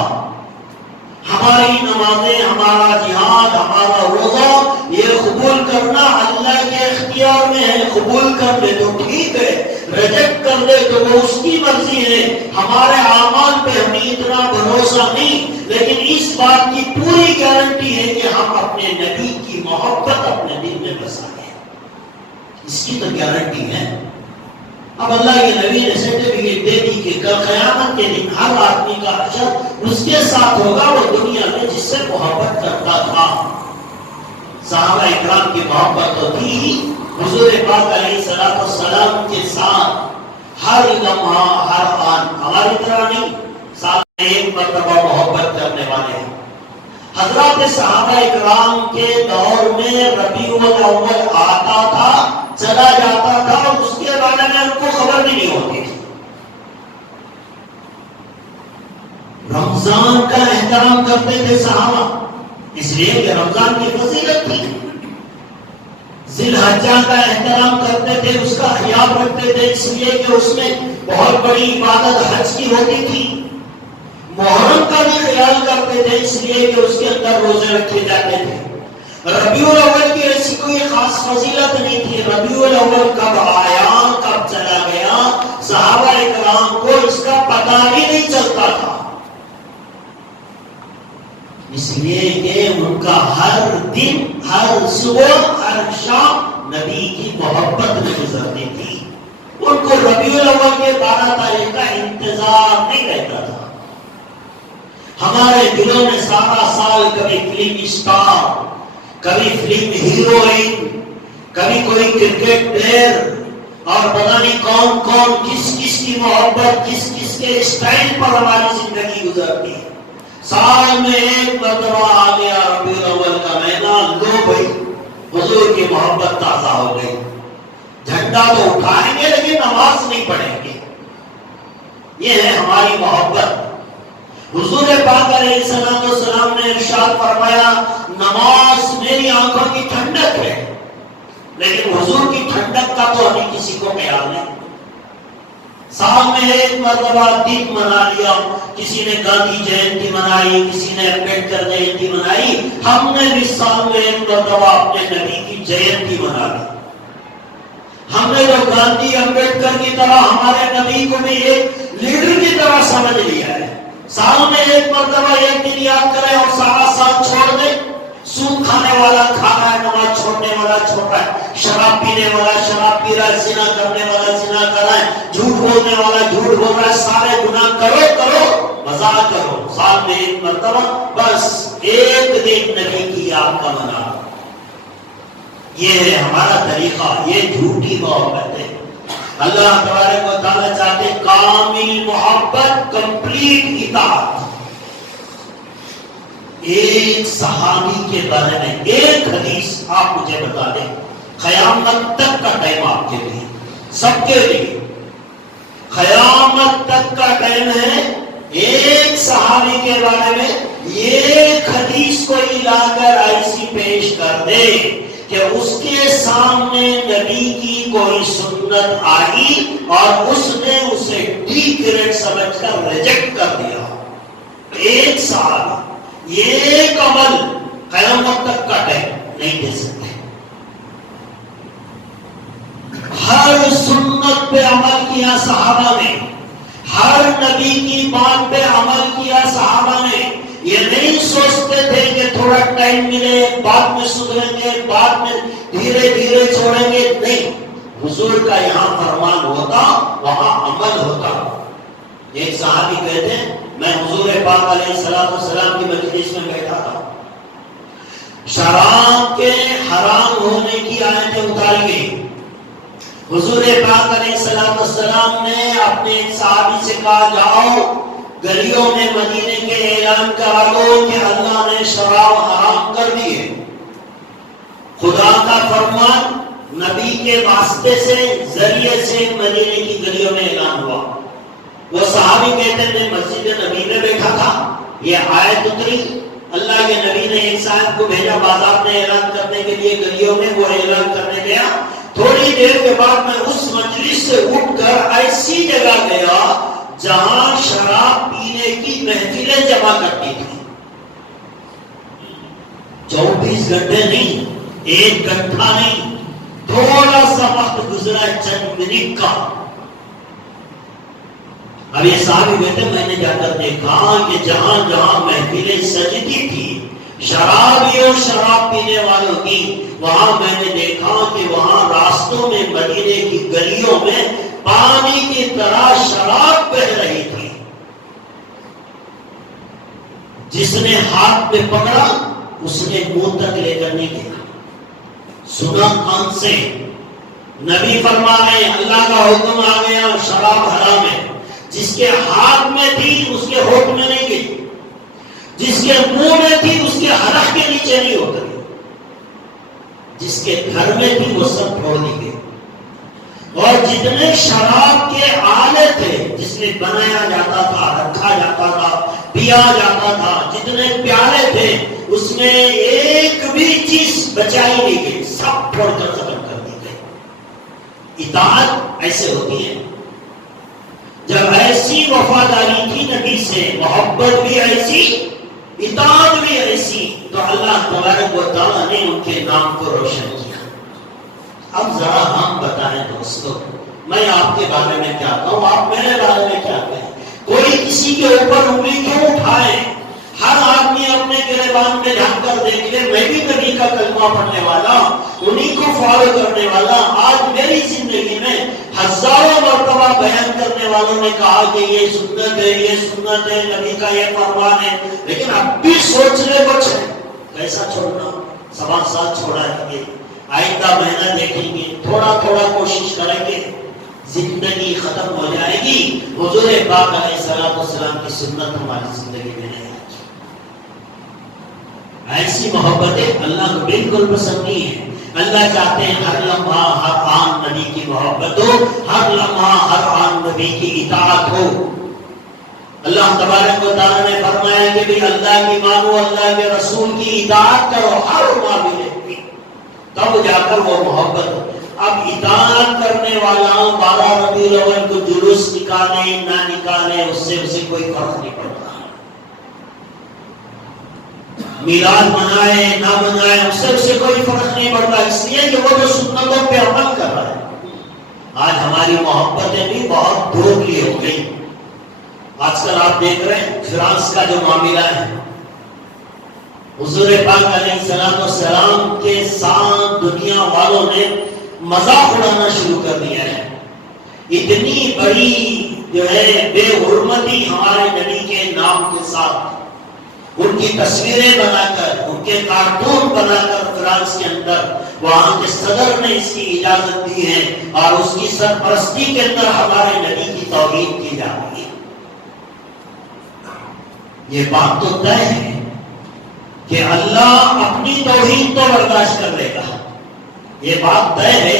ہماری نمازیں، ہمارا جہاد، ہمارا روزہ، یہ قبول کرنا اللہ کے اختیار میں ہے، قبول کر لے تو ٹھیک ہے، ریجیکٹ کر لے تو وہ اس کی مرضی ہے، ہمارے اعمال پہ ہمیں اتنا بھروسہ نہیں، لیکن اس بات کی پوری گارنٹی ہے کہ ہم اپنے نبی کی محبت اپنے دل میں بسائیں، اس کی تو گارنٹی ہے۔ اب اللہ کے نبی نے سرٹیفکیٹ دے دی کہ قیامت کے دن ہر آدمی کا حشر اس کے ساتھ ہوگا وہ دنیا میں جس سے محبت کرتا تھا۔ صحابہ اکرام کی محبت تو تھی ہی، حضور پاک علیہ السلام کے ساتھ ہر لمحہ ہر آن، ہماری طرح نہیں، ساتھ میں ایک مرتبہ محبت کرنے والے ہیں۔ حضرات صحابہ اکرام کے دور میں ربیع الاول آتا تھا، چلا جاتا تھا، اور اس کے بارے میں ان کو خبر بھی نہیں ہوتی تھی۔ رمضان کا احترام کرتے تھے صحابہ، اس لیے کہ رمضان کی فضیلت تھی، ذی الحجہ کا احترام کرتے تھے، اس کا خیال رکھتے تھے، اس لیے کہ اس میں بہت بڑی عبادت حج کی ہوتی تھی، محرم کا بھی خیال کرتے تھے، اس لیے کہ اس کے اندر روزے رکھے جاتے تھے۔ ربیع الاول کی ایسی کوئی خاص فضیلت نہیں تھی، ربیع الاول کب آیا کب چلا گیا صحابہ اکرام کو اس کا پتہ ہی نہیں چلتا تھا، اس لیے کہ ان کا ہر دن، ہر صبح، ہر شام نبی کی محبت میں گزرتی تھی، ان کو ربیع الاول کے 12 تاریخ کا انتظار نہیں رہتا تھا۔ ہمارے دلوں میں سارا سال کبھی فلم اسٹار، کبھی فلم ہیروئن، کبھی کوئی کرکٹ پلیئر، اور پتہ نہیں کون کون کس کس کی محبت، کس کس کے اسٹائل پر ہماری زندگی گزرتی ہے۔ سال میں ایک مرتبہ آ گیا ربیع الاول کا مہینہ، لو بھائی حضور کی محبت تازہ ہو گئی، جھنڈا تو اٹھائیں گے لیکن نماز نہیں پڑھیں گے، یہ ہے ہماری محبت۔ حضور پاک علیہ السلام نے ارشاد فرمایا، نماز میری آنکھوں کی ٹھنڈک ہے، لیکن حضور کی ٹھنڈک کا تو ابھی کسی کو خیال نہیں۔ سال میں ایک مرتبہ دن منا لیا، کسی نے گاندھی جینتی منائی، کسی نے امبیڈکر جینتی منائی، ہم نے بھی سال میں ایک مرتبہ اپنے نبی کی جینتی منا لی۔ ہم نے تو گاندھی امبیڈکر کی طرح ہمارے نبی کو بھی ایک لیڈر کی طرح سمجھ لیا ہے، سال میں ایک مرتبہ ایک دن یاد کریں اور سارا سال چھوڑ دیں۔ سود کھانے والا کھا رہا ہے، نماز چھوڑنے والا چھوڑ رہا ہے، شراب پینے والا شراب پی رہا ہے، زنا کرنے والا زنا کر رہا ہے، جھوٹ بولنے والا جھوٹ بول رہا ہے، سارے گناہ کرو کرو سال میں ایک مرتبہ بس ایک دن نبی کی یاد کا منا. یہ ہے ہمارا طریقہ. یہ جھوٹی محبت ہے. اللہ تبارک و تعالیٰ چاہتے کامل محبت، کمپلیٹ اطاعت. ایک صحابی کے بارے میں ایک حدیث آپ مجھے بتا دیں. قیامت تک کا ٹائم آپ کے لیے، سب کے لیے قیامت تک کا ٹائم ہے. ایک صحابی کے بارے میں ایک حدیث کوئی لا کر ایسی پیش کر دے کہ اس کے سامنے نبی کی کوئی سنت آئی اور اس نے اسے ڈیگریڈ سمجھ کر ریجیکٹ کر دیا. ایک صحابی، ایک عمل قیامت تک کا ٹائم نہیں دے سکتے. ہر سنت پہ عمل کیا صحابہ نے، ہر نبی کی بات پہ عمل کیا صحابہ نے. یہ نہیں سوچتے تھے کہ تھوڑا ٹائم ملے بعد میں سدھریں گے، بعد میں دھیرے دھیرے چھوڑیں گے. نہیں، حضور کا یہاں فرمان ہوتا، وہاں عمل ہوتا. ایک صحابی کہتے ہیں میں حضور پاک علیہ السلام کی مجلس میں بیٹھا تھا، شراب کے حرام ہونے کی آیتیں اتاری گئی. حضور پاک علیہ السلام نے اپنے ایک صحابی سے کہا جاؤ گلیوں میں مدینے کے اعلان کرا دو کہ اللہ نے شراب حرام کر دی ہے. خدا کا فرمان نبی کے واسطے سے ذریعے سے مدینے کی گلیوں میں اعلان ہوا. وہ صحابی کہتے ہیں میں مسجد نبی میں بیٹھا تھا، یہ آیت اتری. اللہ کے نبی نے ایک صاحب کو بھیجا بازار میں اعلان کرنے کے لیے گلیوں میں، وہ اعلان کرنے گیا. تھوڑی دیر کے بعد میں اس مجلس سے اٹھ کر ایسی جگہ گیا جہاں شراب پینے کی محفلیں جمع کرتی تھی. 24 گھنٹے نہیں، 1 گھنٹہ نہیں، تھوڑا سا وقت گزرا چند منٹ کا. اب یہ صحابی کہتے میں نے جا کر دیکھا کہ جہاں جہاں محفلیں سجتی تھی شرابیوں شراب پینے والوں کی، وہاں میں نے دیکھا کہ وہاں راستوں میں مدینے کی گلیوں میں پانی کی طرح شراب بہ رہی تھی. جس نے ہاتھ پہ پکڑا اس نے منہ تک لے کر نہیں گیا. سنا کان سے نبی فرما رہے اللہ کا حکم آ گیا شراب حرام ہے. جس کے ہاتھ میں تھی اس کے ہوٹ میں نہیں گئی، جس کے منہ میں تھی اس کے حلق کے نیچے نہیں اتری، جس کے گھر میں تھی وہ سب چھوڑ دی گئی. اور جتنے شراب کے آلے تھے جس میں بنایا جاتا تھا، رکھا جاتا تھا، پیا جاتا تھا، جتنے پیالے تھے اس میں ایک بھی چیز بچائی نہیں گئی، سب چھوڑ کر ختم کر دی گئی. اطاعت ایسے ہوتی ہے. جب ایسی وفاداری کی نبی سے، محبت بھی ایسی، اطاعت بھی ایسی، تو اللہ تبارک و تعالیٰ نے ان کے نام کو روشن کیا. اب ذرا ہم بتائیں دوستو، میں آپ کے بارے میں کیا کہوں، آپ میرے بارے میں کیا کہیں. کوئی کسی کے اوپر انگلی کیوں اٹھائے؟ ہر آدمی اپنے گریبان میں جھانک کر دیکھ لے میں بھی نبی کا کلمہ پڑھنے والا، انہی کو فالو کرنے والا. آج میری زندگی میں ہزاروں مرتبہ بیان کرنے والوں نے کہا کہ یہ سنت ہے، یہ سنت ہے، نبی کا یہ فرمان ہے، لیکن اب بھی سوچنے کچھ ہے کیسا چھوڑنا. 7 سال چھوڑا ہے، آئندہ مہینہ دیکھیں گے، تھوڑا تھوڑا کوشش کریں گے، زندگی ختم ہو جائے گی. حضور پاک علیہ السلام کی سنت ہماری زندگی میں نہیں. ایسی محبتیں اللہ کو بالکل پسند نہیں ہے. اللہ چاہتے ہیں ہر لمحہ ہر آن نبی کی محبت ہو، ہر لمحہ ہر آن نبی کی اطاعت ہو. اللہ تبارک و تعالیٰ نے فرمایا کہ بھی اللہ کی مانو، اللہ کے رسول کی اطاعت کرو ہر معاملے میں، تب جا کر وہ محبت ہو. اب اطاعت کرنے والا 12 ربیع الاول کو جلوس نکالے نہ نکالے اس سے اسے کوئی فرق نہیں پڑتا. میلاد منائے نہ منائے اس سے اسے کوئی فرق نہیں پڑتا، اس لیے کہ وہ جو سنتوں پہ عمل کر رہا ہے. آج ہماری محبتیں بھی بہت دور کی ہو گئی. آج کل آپ دیکھ رہے ہیں فرانس کا جو معاملہ ہے، حضور پاک علیہ السلام کے ساتھ دنیا والوں نے مذاق اڑانا شروع کر دیا ہے. اتنی بڑی جو ہے بے حرمتی ہمارے نبی کے نام کے ساتھ ساتھ ان کی تصویریں بنا کر ان کے کارٹون بنا کر فرانس کے اندر وہاں کے صدر نے اس کی اجازت دی ہے اور اس کی سرپرستی کے اندر ہمارے نبی کی توہین کی جا رہی ہے. یہ بات تو طے ہے کہ اللہ اپنی توہین تو برداشت کر لے گا. یہ بات طے ہے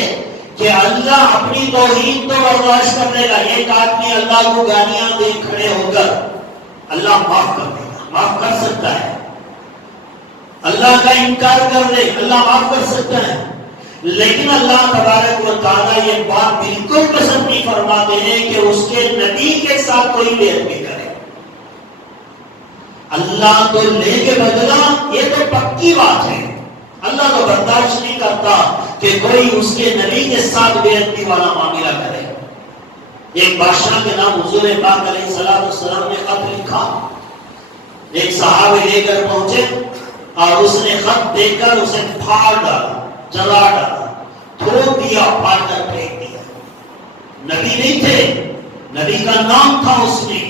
کہ اللہ اپنی توہین تو برداشت کر لے گا. ایک آدمی اللہ کو گالیاں دے کھڑے ہو کر اللہ معاف کر دے گا, معاف کر سکتا ہے. اللہ کا انکار کر دے اللہ معاف کر سکتا ہے. لیکن اللہ تبارک و تعالیٰ یہ بات بالکل پسند نہیں فرماتے ہیں کہ اس کے نبی کے ساتھ کوئی بے ادبی کرے. اللہ تو لے کے بدلا, یہ تو پکی بات ہے. اللہ تو برداشت نہیں کرتا کہ کوئی اس کے نبی کے ساتھ بے ادبی والا معاملہ کرے. ایک بادشاہ کے نام حضور پاک علیہ السلام نے خط لکھا. ایک صحابی لے کر پہنچے اور اس نے خط دے کر اسے پھاڑ ڈالا, جلا ڈالا, تھوک دیا, پھاڑ کر پھینک دیا. نبی نہیں تھے, نبی کا نام تھا, اس میں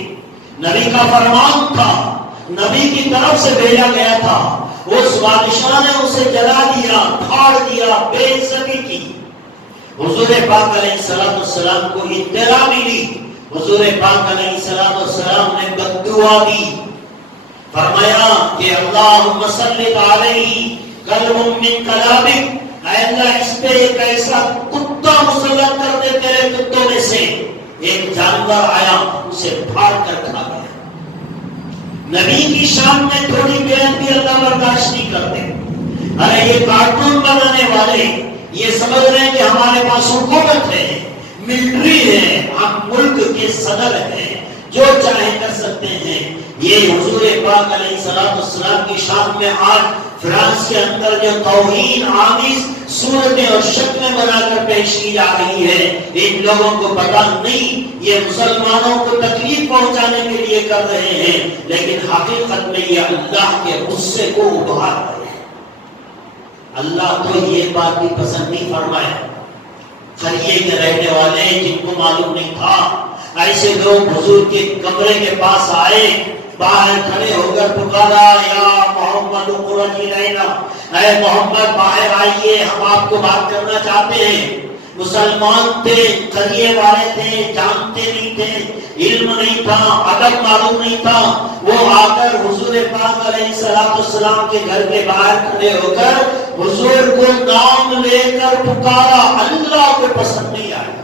نبی کا فرمان تھا, نبی کی طرف سے بھیجا گیا تھا. اس بادشاہ نے اسے جلا دیا, پھاڑ دیا, بے عزتی کی. حضور پاک علیہ السلام کو اطلاع ملی. حضور پاک علیہ السلام نے بد دعا دی, فرمایا کہ اللہم سلط علیہ کلب من کلابک, اے اللہ اس پہ ایک ایسا کتا مسلط کر دے تیرے کتوں میں سے. ایک جانور آیا, اسے پھاڑ کر کھا گیا. نبی کی شان میں تھوڑی بے ادبی اللہ برداشت نہیں کرتے. ارے یہ کارٹون بنانے والے یہ سمجھ رہے ہیں کہ ہمارے پاس حکومت ہے, ملٹری ہے, ہم ملک کے صدر ہیں, جو چاہے کر سکتے ہیں. یہ حضور پاک علیہ السلام کی شان میں آج فرانس کے اندر جو توہین آمیز صورتیں اور شکلیں بنا کر پیش کی جا رہی ہے, ان لوگوں کو پتہ نہیں یہ مسلمانوں کو تکلیف پہنچانے کے لیے کر رہے ہیں, لیکن حقیقت میں یہ اللہ کے غصے کو ابھار رہے ہیں. اللہ تو یہ بات بھی پسند نہیں فرمائے. قریے کے رہنے والے جن کو معلوم نہیں تھا, ایسے لوگ حضور کے کمرے کے پاس آئے, باہر کھڑے ہو کر پکارا, یا محمد اخرج الینا, اے محمد باہر آئیے, ہم آپ کو بات کرنا چاہتے ہیں. مسلمان تھے, قریے والے تھے, جانتے نہیں تھے, علم نہیں تھا, ادب معلوم نہیں تھا. وہ آ کر حضور پاک علیہ السلام کے گھر کے باہر کھڑے ہو کر حضور کو نام لے کر پکارا. اللہ کو پسند نہیں آیا.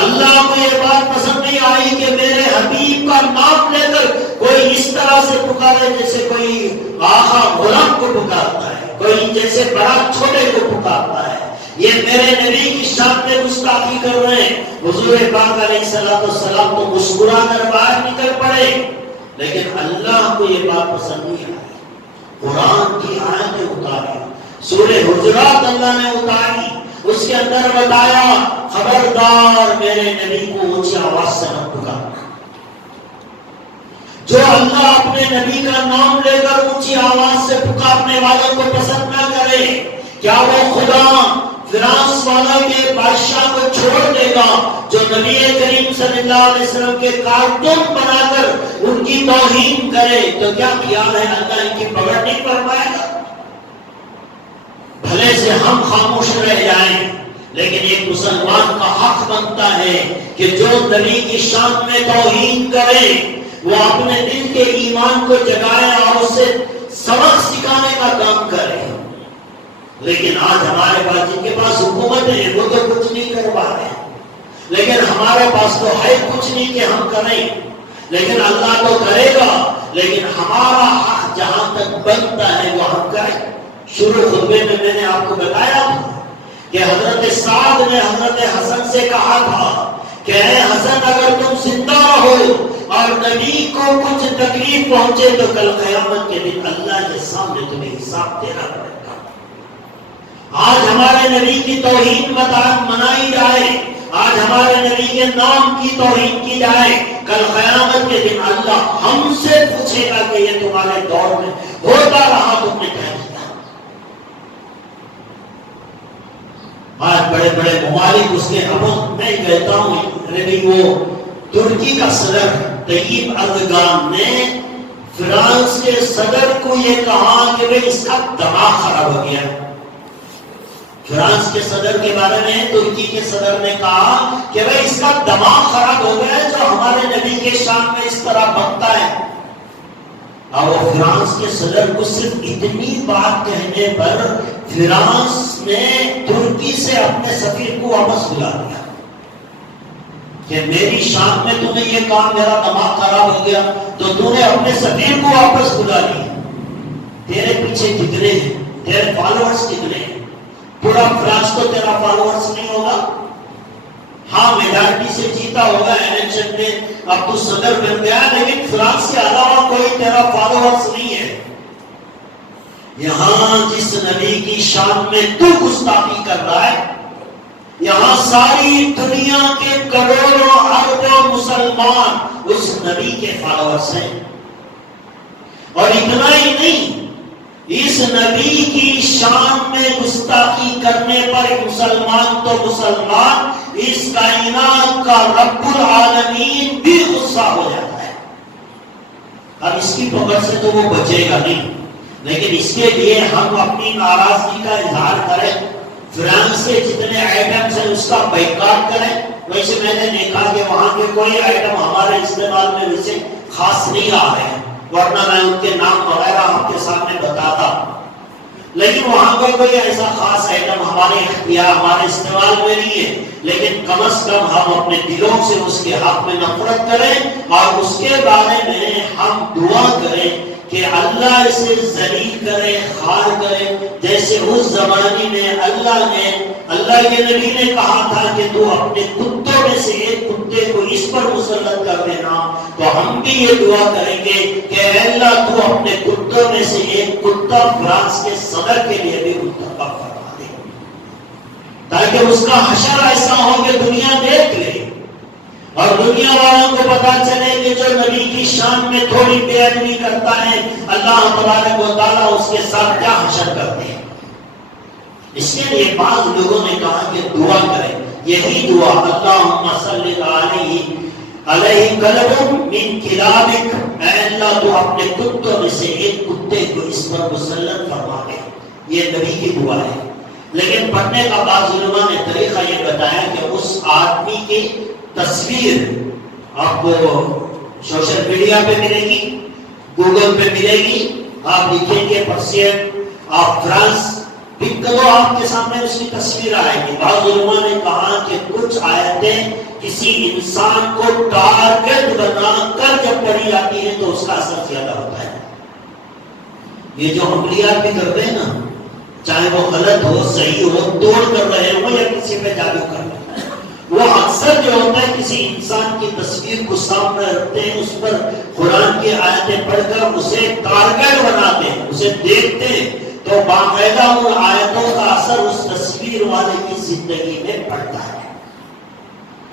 اللہ کو یہ بات پسند نہیں آئی کہ میرے حبیب کا نام لے کر کوئی اس طرح سے پکارے جیسے کوئی آقا غلام کو پکارتا ہے, کوئی جیسے بڑا چھوٹے کو پکارتا ہے. یہ میرے نبی کی شان میں گستاخی کر رہے ہیں. حضور پاک علیہ السلام تو مسکرا کر باہر نکل پڑے, لیکن اللہ کو یہ بات پسند نہیں آئی. قرآن کی آیتیں اتاری, سورہ حجرات اللہ نے اتاری, اس کے اندر بتایا خبردار میرے نبی کو اونچی آواز سے مت پکارنا. جو اللہ اپنے نبی کا نام لے کر اونچی آواز سے پکارنے والوں کو پسند نہ کرے, کیا وہ خدا فرانس والا کے بادشاہ کو چھوڑ دے گا جو نبی کریم صلی اللہ علیہ وسلم کے کارٹون بنا کر ان کی توہین کرے؟ تو کیا خیال ہے اللہ ان کی پکڑ نہیں فرمائے گا؟ بھلے سے ہم خاموش رہ جائیں, لیکن ایک مسلمان کا حق بنتا ہے کہ جو نبی کی شان میں توہین کرے وہ اپنے دل کے ایمان کو جگائے اور اسے سبق سکھانے کا کام کرے. لیکن آج ہمارے پاس جن کے پاس حکومت ہے وہ تو کچھ نہیں کر پا رہے, لیکن ہمارے پاس تو ہے کچھ نہیں کہ ہم کریں. لیکن اللہ تو کرے گا, لیکن ہمارا حق جہاں تک بنتا ہے وہ ہم کریں. شروع خطبے میں نے آپ کو بتایا تھا کہ حضرت سعد نے حضرت حسن سے کہا تھا کہ اے حسن اگر تم زندہ رہو اور نبی کو کچھ تکلیف پہنچے تو کل قیامت کے دن اللہ کے سامنے تمہیں حساب دینا پڑے گا. آج ہمارے نبی کی توہین منائی جائے, آج ہمارے نبی کے نام کی توہین کی جائے, کل قیامت کے دن اللہ ہم سے پوچھے گا کہ یہ تمہارے دور میں ہوتا رہا تم نے کیا کیا. آج بڑے بڑے ممالک اس کے میں کہتا ہوں وہ ترکی کا صدر طیب اردگان نے فرانس کے صدر کو یہ کہا کہ بھئی اس کا دماغ خراب ہو گیا. فرانس کے صدر کے بارے میں ترکی کے صدر نے کہا کہ بھئی اس کا دماغ خراب ہو گیا ہے جو ہمارے نبی کے شان میں اس طرح بکتا ہے. اور وہ فرانس کے صدر کو صرف اتنی بات کہنے پر فرانس نے ترکی سے اپنے سفیر کو واپس بلا دیا کہ میری شان میں تو نے یہ کہا میرا دماغ خراب ہو گیا تو تو نے اپنے سفیر کو واپس بلا لیا. تیرے پیچھے کتنے ہیں, تیرے فالوورز کتنے ہیں؟ پورا فرانس تو تیرا فالوورز نہیں ہوگا. ہاں میجارٹی سے جیتا ہوگا الیکشن میں, اب تو صدر بن گیا, لیکن فرانس کے علاوہ کوئی تیرا فالوورز نہیں ہے. یہاں جس نبی کی شان میں تو گستاخی کر رہا ہے, یہاں ساری دنیا کے کروڑوں اربوں مسلمان اس نبی کے فالوورز ہیں. اور اتنا ہی نہیں, اس نبی کی شان میں گستاخی کرنے پر مسلمان تو مسلمان, اس کائنات کا رب العالمین بھی غصہ ہو جاتا ہے. اب اس کی پکڑ سے تو وہ بچے گا نہیں, لیکن اس کے لیے ہم اپنی ناراضگی کا اظہار کریں, فرانس کے جتنے آئٹمز ہیں اس کا بائیکاٹ کریں. ویسے میں نے دیکھا کہ وہاں کے کوئی آئٹم ہمارے استعمال میں ویسے خاص نہیں آ رہے ہیں, ورنہ میں ان کے نام وغیرہ آپ کے سامنے بتاتا. لیکن وہاں کوئی ایسا خاص آئٹم ہمارے اختیار ہمارے استعمال میں نہیں ہے, لیکن کم از کم ہم اپنے دلوں سے اس کے حق میں نفرت کریں اور اس کے بارے میں ہم دعا کریں کہ اللہ اسے ذلیل کرے, خار کرے, جیسے اس زمانے میں اللہ کے نبی نے کہا تھا کہ تو اپنے کتوں میں سے ایک کتے کو اس پر مسلط کر دینا. تو ہم بھی یہ دعا کریں گے کہ اے اللہ تو اپنے کتوں میں سے ایک کتا فرانس کے صدر کے لیے بھی منتخب فرما دے, تاکہ اس کا حشر ایسا ہو کہ دنیا دیکھ لے اور دنیا والوں کو پتا چلے کہ جو نبی کی شان میں تھوڑی بے ادبی کرتا ہے, اللہ تبارک و تعالیٰ اس کے ساتھ کیا حشر کرتے ہیں. اس کے لیے بعض لوگوں نے کہا کہ دعا کریں, یہی دعا اللہم صلی علیہ قلب من کلابک, اے اللہ تو اپنے کتوں میں سے ایک کتے کو اس پر مسلط فرما دے. یہ نبی کی دعا ہے. لیکن پڑھنے کا بعض علماء نے طریقہ یہ بتایا کہ اس آدمی کی تصویر آپ کو سوشل میڈیا پہ ملے گی, گوگل پہ ملے گی, آپ لکھیں گے پرسین آپ فرانس پک کرو, آپ کے سامنے اس کی تصویر آئے گی. بعض علماء نے کہا کہ کچھ آیتیں کسی انسان کو ٹارگٹ بنا کر جب پڑھی جاتی ہے تو اس کا اثر زیادہ ہوتا ہے. یہ جو عملیات بھی کرتے ہیں نا, چاہے وہ غلط ہو صحیح ہو, توڑ کر رہے ہو یا کسی پہ جادو کر رہے ہیں, وہ اکثر جو ہوتا ہے کسی انسان کی تصویر کو سامنے رکھتے ہیں, اس پر قرآن کی آیتیں پڑھ کر اسے ٹارگٹ بناتے ہیں, اسے دیکھتے ہیں, تو باقاعدہ ان آیتوں کا اثر اس تصویر والے کی زندگی میں پڑتا ہے.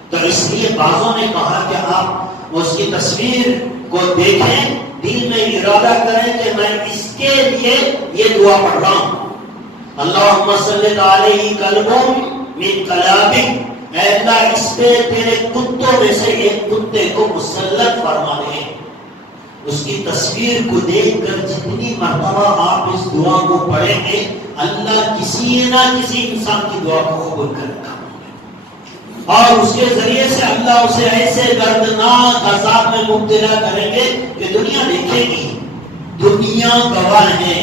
تو اس لیے بعضوں نے کہا کہ آپ اس کی تصویر کو دیکھیں, دل میں ارادہ کریں کہ میں اس کے لیے یہ دعا پڑھ رہا ہوں, اللہم صلی علیہ قلب من کلابک, اے اللہ اس پہ تیرے کتوں میں سے ایک کتے کو مسلط فرما دے. اس کی تصویر کو دیکھ کر جتنی مرتبہ آپ اس دعا کو پڑھیں گے, اللہ کسی نہ کسی انسان کی دعا کو قبول کرے گا, اور اس کے ذریعے سے اللہ اسے ایسے دردناک عذاب میں مبتلا کریں گے کہ دنیا دیکھے گی. دنیا گواہ ہے,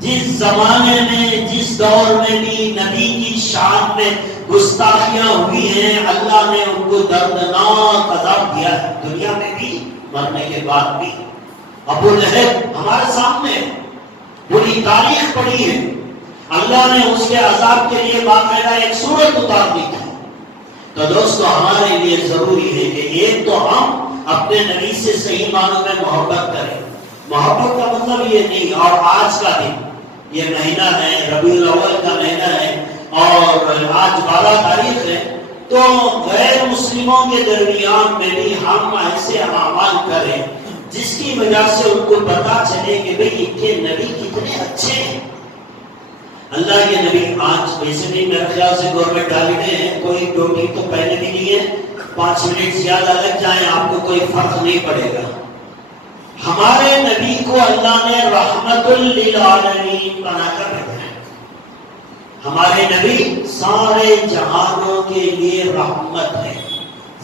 جس زمانے میں جس دور میں بھی نبی کی شان میں گستاخیاں ہوئی ہیں, اللہ نے ان کو دردناک عذاب دیا ہے, دنیا میں بھی مرنے کے بعد بھی. ابو لہب ہمارے سامنے پوری تاریخ پڑھی ہے, اللہ نے اس کے عذاب کے لیے باقاعدہ ایک سورت اتار دی تھی. تو دوستو ہمارے لیے ضروری ہے کہ ایک تو ہم اپنے نبی سے صحیح معنوں میں محبت کریں. محبت کا مطلب یہ نہیں, اور آج کا دن یہ مہینہ ہے, ربیع الاول کا مہینہ ہے, اور آج 12 تاریخ ہے, تو غیر مسلموں کے درمیان میں بھی ہم ایسے اعمال کریں جس کی وجہ سے ان کو پتا چلے کہ بھئی ان کے نبی کتنے اچھے ہیں. اللہ کے نبی آج ویسے بھی میرے خیال سے گورنمنٹ ہالیڈے ہیں, کوئی ڈیوٹی تو پہلے بھی نہیں ہے, 5 منٹ زیادہ لگ جائیں آپ کو کوئی فرق نہیں پڑے گا. ہمارے نبی کو اللہ نے رحمت للعالمین بنا کر بھیجا ہے. ہمارے نبی سارے جہانوں کے لیے رحمت ہے,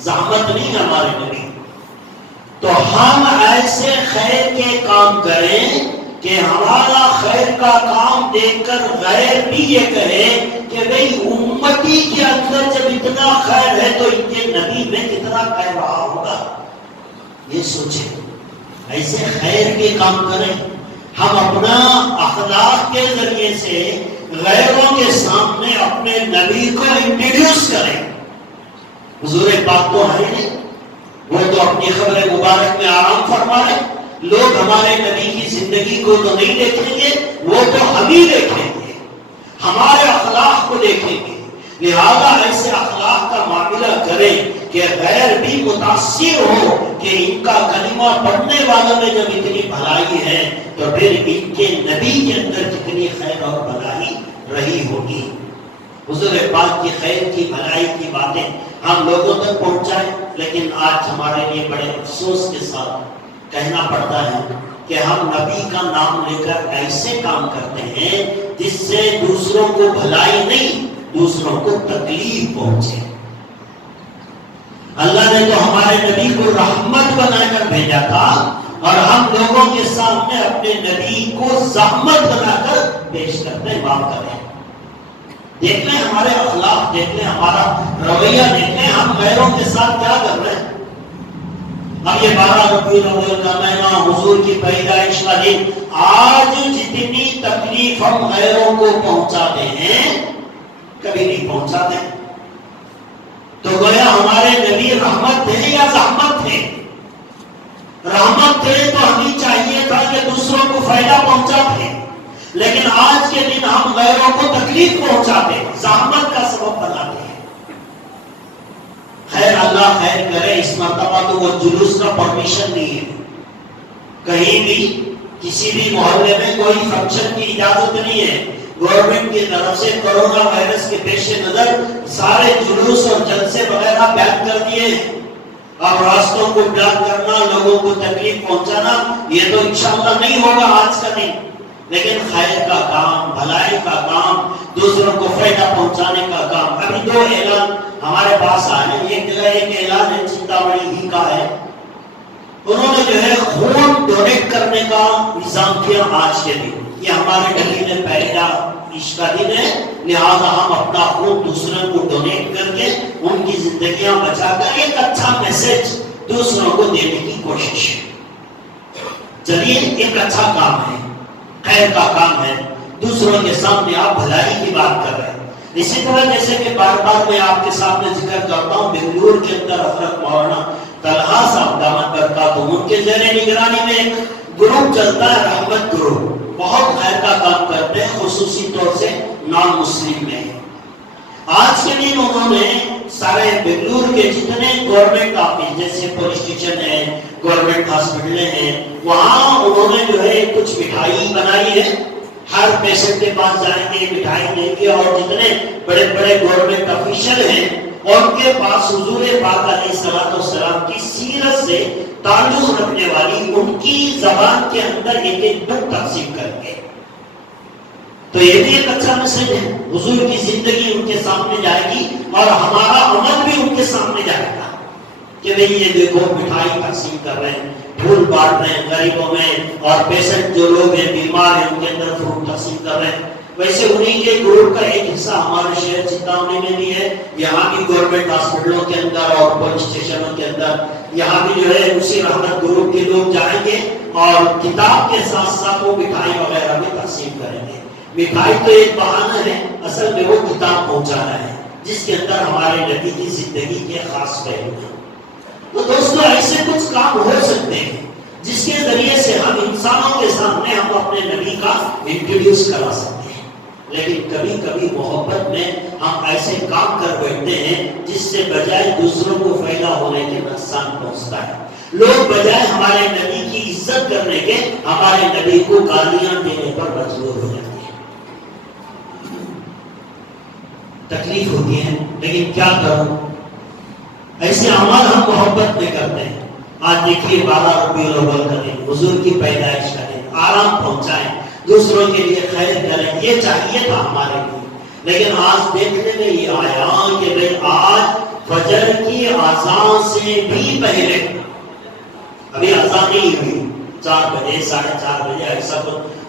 زحمت نہیں ہمارے نبی. تو ہم ایسے خیر کے کام کریں کہ ہمارا خیر کا کام دیکھ کر غیر بھی یہ کہے کہ بھئی امتی کے اندر جب اتنا خیر ہے تو ان کے نبی میں کتنا خیر رہا ہوگا. یہ سوچیں, ایسے خیر کے کام کریں. ہم اپنا اخلاق کے ذریعے سے غیروں کے سامنے اپنے نبی کو انٹروڈیوس کریں. حضور پاک تو ہے نہیں, وہ تو اپنی خبر مبارک میں آرام فرما رہے. لوگ ہمارے نبی کی زندگی کو تو نہیں دیکھیں گے, وہ تو ہم ہی دیکھیں گے, ہمارے اخلاق کو دیکھیں گے. لہذا ایسے اخلاق کا معاملہ کریں کہ غیر بھی متاثر ہو کہ ان کا کلمہ پڑھنے والوں میں جب اتنی بھلائی ہے تو پھر ان کے نبی کے اندر کتنی خیر اور بھلائی رہی ہوگی. حضور پاک کی خیر کی بھلائی کی باتیں ہم لوگوں تک پہنچائیں. لیکن آج ہمارے لیے بڑے افسوس کے ساتھ کہنا پڑتا ہے کہ ہم نبی کا نام لے کر ایسے کام کرتے ہیں جس سے دوسروں کو بھلائی نہیں, دوسروں کو تکلیف پہنچے. اللہ نے تو ہمارے نبی کو رحمت بنا کر بھیجا تھا اور ہم لوگوں کے سامنے اپنے نبی کو زحمت بنا کر پیش کرتے ہیں. بات کریں, دیکھ لیں ہمارے اخلاق, دیکھ لیں ہمارا رویہ, دیکھ لیں ہم غیروں کے ساتھ کیا کر رہے ہیں. اب یہ 12 ربیع الاول کا مہینہ, حضور کی پیدائش کا دن, آج جتنی تکلیف ہم غیروں کو پہنچاتے ہیں کبھی نہیں پہنچاتے. تو گویا ہمارے نبی رحمت تھے یا زحمت تھے؟ رحمت تھے تو ہمیں چاہیے تھا کہ دوسروں کو فائدہ پہنچاتے, لیکن آج کے دن ہم غیروں کو تکلیف پہنچاتے, زحمت کا سبب بناتے ہیں. خیر اللہ خیر کرے, اس مرتبہ تو وہ جلوس کا پرمیشن نہیں ہے. کہیں بھی کسی بھی محلے میں کوئی فنکشن کی اجازت نہیں ہے. گورنمنٹ کی طرف سے کرونا وائرس کے پیش نظر سارے جلوس اور جلسے وغیرہ بیان کر دیے ہیں. اب راستوں کو بلاک کرنا, لوگوں کو تکلیف پہنچانا, یہ تو انشاءاللہ نہیں ہوگا آج کا دن. لیکن خیر کا کام, بھلائی کا کام, دوسروں کو فائدہ پہنچانے کا کام. ابھی 2 اعلان ہمارے پاس آئے. ایک اعلان ہے چنتاوڑی ہی کا ہے, انہوں نے جو ہے خون ڈونیٹ کرنے کا نظام کیا آج کے دن. یہ ہمارے نبی نے پہلا عشق کا دن ہے, لہذا ہم اپنا خون دوسروں کو ڈونیٹ کر کے ان کی زندگیاں بچا کر ایک اچھا میسج دوسروں کو دینے کی کوشش. چلیے ایک اچھا کام ہے, خیر کا کام ہے, دوسروں کے سامنے آپ بھلائی کی بات کر رہے ہیں. اسی طرح جیسے کہ بار بار میں آپ کے سامنے ذکر کرتا ہوں, بنگلور کے اندر حضرت مولانا طلحہ صاحب دامت برکاتہم, ان کے زیر نگرانی میں ایک گروپ چلتا ہے, رحمت گروپ. بہت خیر کا کام کرتے ہیں, خصوصی طور سے نان مسلم میں. آج کے دن انہوں نے سارے بنگلور کے جتنے گورنمنٹ آفس جیسے پولیس اسٹیشن ہے, گورنمنٹ ہاسپٹلیں ہیں, وہاں انہوں نے جو ہے کچھ مٹھائی بنائی ہے. ہر پیشنٹ کے پاس جائیں گے, مٹھائی دیں گے, اور جتنے بڑے بڑے گورنمنٹ آفیشل ہیں ان کے پاس حضور پاک علیہ الصلوۃ والسلام کی سیرت سے تعلق رکھنے والی ان کی زبان کے اندر ایک ایک بک تقسیم کر کے. تو یہ بھی ایک اچھا میسج ہے. حضور کی زندگی ان کے سامنے جائے گی اور ہمارا عمل بھی ان کے سامنے جائے گا کہ بھئی یہ دیکھو مٹھائی تقسیم کر رہے ہیں, پھول بانٹ رہے ہیں غریبوں میں, اور پیشنٹ جو لوگ ہیں بیمار ہیں ان کے اندر پھول تقسیم کر رہے ہیں. ویسے انہیں کے گروپ کا ایک حصہ ہمارے شہر چنتاوڑی میں بھی ہے. یہاں بھی گورنمنٹ ہاسپٹلوں کے اندر اور پولیس اسٹیشنوں کے اندر یہاں بھی جو ہے اسی رحمت گروپ کے لوگ جائیں گے اور کتاب کے ساتھ ساتھ وہ مٹھائی وغیرہ بھی تقسیم کریں گے. مٹھائی تو ایک بہانہ ہے, اصل میں وہ کتاب پہنچانا ہے جس کے اندر ہمارے نبی کی زندگی کے خاص پہلو ہیں. تو دوستو ایسے کچھ کام ہو سکتے ہیں جس کے ذریعے سے ہم انسانوں کے سامنے ہم اپنے نبی کا انٹروڈیوس کرا سکتے ہیں. لیکن کبھی کبھی محبت میں ہم ایسے کام کر بیٹھتے ہیں جس سے بجائے دوسروں کو فائدہ ہونے کے نقصان پہنچتا ہے. لوگ بجائے ہمارے نبی کی عزت کرنے کے ہمارے نبی کو گالیاں دینے پر مجبور ہو جاتے ہیں. تکلیف ہوتی ہے, لیکن کیا کروں, ایسے عمل ہم محبت میں کرتے ہیں. آج دیکھیے 12 ربیع الاول کا دن، حضور کی پیدائش کا دن، آرام پہنچائیں، دوسروں کے لیے خیر کریں، یہ چاہیے تھا ہمارے لیے. لیکن آج دیکھنے میں یہ آیا کہ بھئی آج فجر کی اذان سے بھی پہلے، ابھی اذان نہیں ہوئی، 4 بجے 4:30 بجے ایسا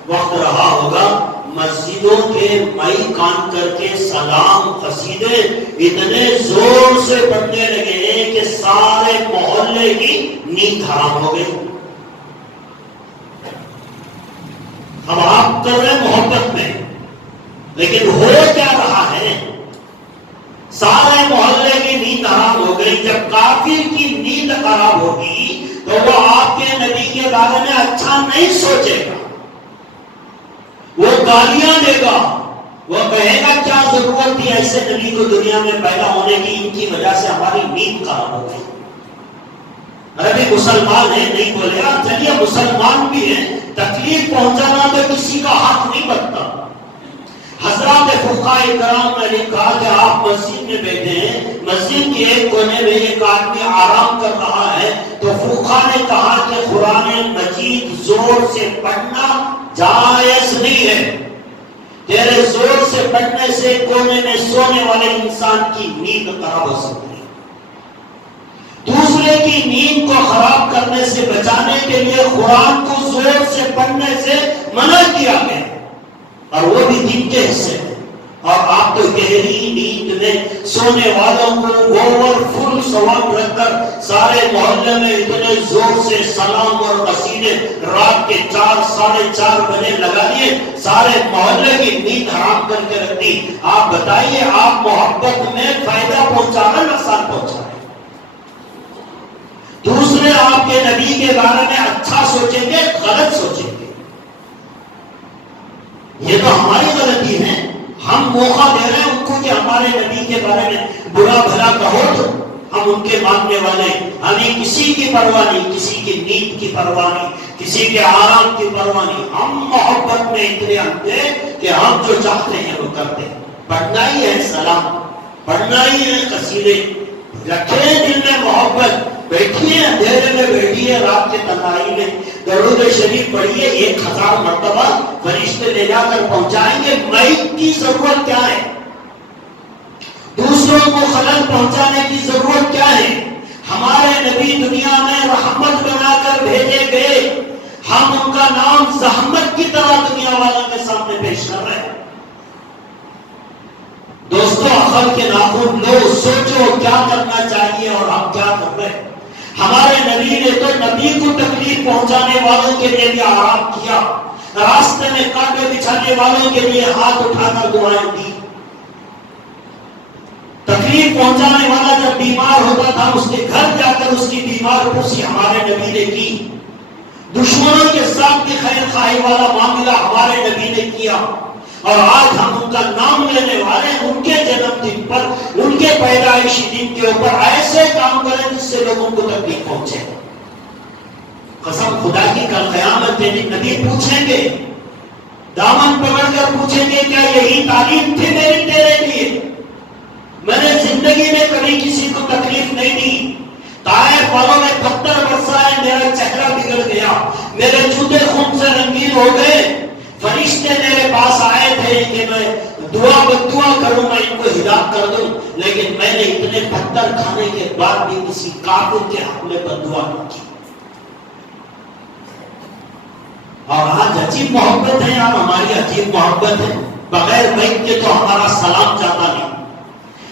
وقت رہا ہوگا، مسجدوں کے مائی کان کر کے سلام قصیدے اتنے زور سے پڑھنے لگے کہ سارے محلے کی نیند حرام ہو گئی. ہم آپ کر رہے ہیں محبت میں، لیکن ہو کیا رہا ہے؟ سارے محلے کی نیند حرام ہو گئی. جب کافر کی نیند خراب ہوگی تو وہ آپ کے نبی کے بارے میں اچھا نہیں سوچے گا، وہ گالیاں دے گا، وہ کہے گا کیا ضرورت تھی ایسے نبی کو دنیا میں پیدا ہونے کی، ان کی وجہ سے ہماری نیند خراب ہو گئی. ارے مسلمان ہیں نہیں بولے گا، چلیے مسلمان بھی ہیں، تکلیف پہنچانا تو کسی کا حق نہیں بنتا. حضرات فقہاء کرام نے لکھا کہ آپ مسجد میں بیٹھے ہیں، مسجد کے ایک کونے میں ایک آدمی آرام کر رہا ہے، تو فقہاء نے کہا کہ قرآن مجید زور سے پڑھنا جائز نہیں ہے. تیرے زور سے پڑھنے سے کونے میں سونے والے انسان کی نیند خراب ہو سکتی ہے. دوسرے کی نیند کو خراب کرنے سے بچانے کے لیے قرآن کو زور سے پڑھنے سے منع کیا گیا، اور وہ بھی دن کے حصے میں. اور آپ تو گہری نیند میں سونے والوں کو اوور فل ثواب رکھ کر سارے محلے میں اتنے زور سے سلام اور قصیدے رات کے 4 ساڑھے 4 بجے لگا دیے، سارے محلے کی نیند حرام کر کے رکھ دی. آپ بتائیے آپ محبت میں فائدہ پہنچانا نقصان پہنچانا؟ دوسرے آپ کے نبی کے بارے میں اچھا سوچیں گے غلط سوچیں گے؟ یہ تو ہماری غلطی ہے. ہم موقع دے رہے ہیں ان کو کہ ہمارے نبی کے بارے میں برا بھلا کہو تو ہم ان کے ماننے والے، ہمیں کسی کی پرواہ نہیں، کسی کی نیند کی پرواہ نہیں، کسی کے آرام کی پرواہ نہیں. ہم محبت میں اتنے اندھے کہ ہم جو چاہتے ہیں وہ کرتے ہیں. پڑھنا ہی ہے سلام، پڑھنا ہی ہے قصیدے، رکھیں دل میں محبت. بیٹھیے اندھیرے میں، بیٹھیے رات کے تنہائی میں، درود شریف پڑھیے 1000 مرتبہ، فرشتے لے جا کر پہنچائیں گے. میت کی ضرورت کیا ہے؟ دوسروں کو خلل پہنچانے کی ضرورت کیا ہے؟ ہمارے نبی دنیا میں رحمت بنا کر بھیجے گئے، ہم ان کا نام زحمت کی طرح دنیا والوں کے سامنے پیش کر رہے ہیں. دوستو عقل کے ناخن لو، سوچو کیا کرنا چاہیے اور ہم کیا کر رہے ہیں. ہمارے نبی نے تو نبی کو تکلیف پہنچانے والوں کے لیے بھی آرام کیا، راستے میں کانٹے بچھانے والوں کے لیے ہاتھ اٹھا کر دعائیں دی. تکلیف پہنچانے والا جب بیمار ہوتا تھا اس کے گھر جا کر اس کی بیمار پرسی ہمارے نبی نے کی. دشمنوں کے ساتھ بھی خیر خواہی والا معاملہ ہمارے نبی نے کیا. اور آج ہم ان کا نام لینے والے ان کے جنم دن پر، ان کے پیدائشی دن کے اوپر ایسے کام کریں جس سے لوگوں کو تکلیف پہنچے. قسم خدا کی کل قیامت کے دن نبی پوچھیں گے، دامن پکڑ کر پوچھیں گے کیا یہی تعلیم تھی میری تیرے لیے؟ میں نے زندگی میں کبھی کسی کو تکلیف نہیں دی. طائف والوں نے پتھر برسائے، میرا چہرہ بگڑ گیا، میرے جوتے خون سے رنگین ہو گئے. فرشتے میرے پاس آئے تھے کہ میں دعا بدعا کروں، میں ان کو ہدایت کر دوں، لیکن میں نے اتنے پتھر کھانے کے بعد بھی کسی کافر کے حق میں بدعا نہیں کی. اور آج عجیب محبت ہے یار، ہماری عجیب محبت ہے. بغیر میت کے تو ہمارا سلام جاتا نہیں،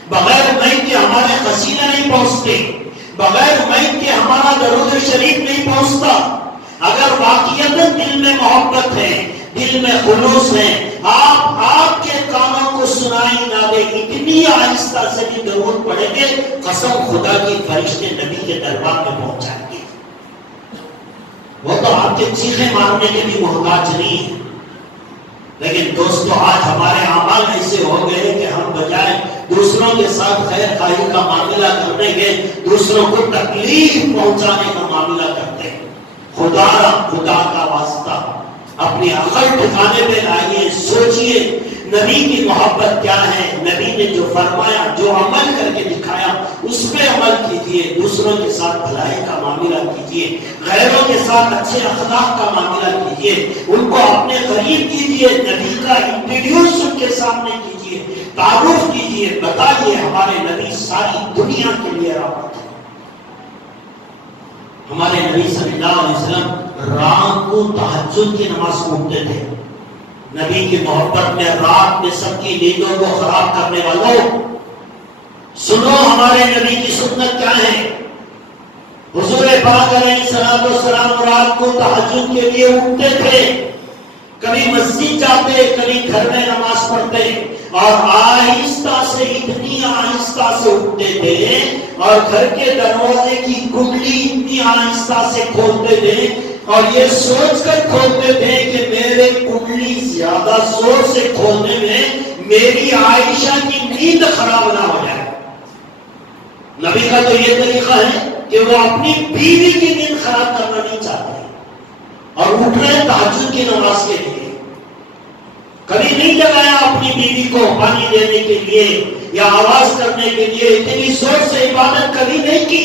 بغیر میت کے ہمارے قصیدے نہیں پہنچتے، بغیر میت کے ہمارا درود شریف نہیں پہنچتا. اگر واقعیت دل میں محبت ہے، دل میں خلوص ہے، آپ کے کانوں کو سنائی نہ دے اتنی آہستہ سے بھی درود پڑھیں گے، قسم خدا کی فرشتے نبی کے دربار میں پہنچائیں گے. وہ تو آپ کے چیخے مارنے کے بھی محتاج نہیں ہے. لیکن دوستو آج ہمارے اعمال ایسے ہو گئے کہ ہم بجائے دوسروں کے ساتھ خیر خواہی کا معاملہ کرنے کے دوسروں کو تکلیف پہنچانے کا معاملہ کرتے ہیں. خدا کا واسطہ اپنی عقل ٹھکانے پہ لائیے، سوچئے نبی کی محبت کیا ہے، نبی نے جو فرمایا، جو عمل کر کے دکھایا اس پہ عمل کیجئے، دوسروں کے ساتھ بھلائی کا معاملہ کیجئے، غیروں کے ساتھ اچھے اخلاق کا معاملہ کیجئے، ان کو اپنے قریب کیجئے، نبی کا انٹروڈیوس ان کے سامنے کیجئے، تعارف کیجئے، بتائیے ہمارے نبی ساری دنیا کے لیے رحمت ہے۔ ہمارے نبی صلی اللہ علیہ وسلم رات کو تہجد کی نماز پڑھتے تھے۔ نبی کی محبت میں رات میں سب کی نیندوں کو خراب کرنے والوں، سنو ہمارے نبی کی سنت کیا ہے۔ حضور پاک علیہ السلام رات کو تہجد کے لیے اٹھتے تھے، کبھی مسجد جاتے، کبھی گھر میں نماز پڑھتے، اور آہستہ سے، اتنی آہستہ سے اٹھتے تھے، اور گھر کے دروازے کی کنڈلی اتنی آہستہ سے کھولتے تھے، اور یہ سوچ کر کھولتے تھے کہ میرے کنڈلی زیادہ زور سے کھولنے میں میری عائشہ کی نیند خراب نہ ہو جائے۔ نبی کا تو یہ طریقہ ہے کہ وہ اپنی بیوی کی نیند خراب کرنا نہیں چاہتے، اور اٹھ رہے تہجد کی نماز کے لیے۔ کبھی نہیں جگایا اپنی بیوی کو پانی دینے کے لیے یا آواز کرنے کے لیے، اتنی زور سے عبادت کبھی نہیں کی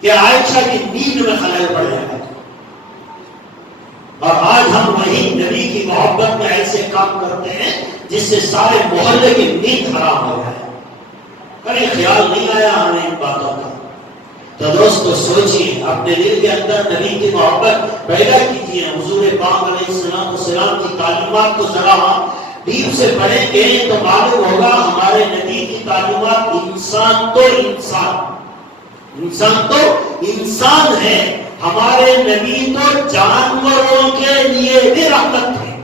کہ عائشہ کی نیند میں خلل پڑ جائے۔ اور آج ہم وہی نبی کی محبت میں ایسے کام کرتے ہیں جس سے سارے محلے کی نیند خراب ہو جائے۔ کبھی خیال نہیں آیا ہمیں ان باتوں کا؟ تو دوستو سوچیے، اپنے دل کے اندر نبی کی محبت پیدا کیجیے۔ حضور پاک علیہ السلام کی تعلیمات کو ذرا ڈیپ سے پڑھیں گے تو معلوم ہوگا ہمارے نبی کی تعلیمات انسان تو انسان ہے، ہمارے نبی تو جانوروں کے لیے بھی رحمت ہے۔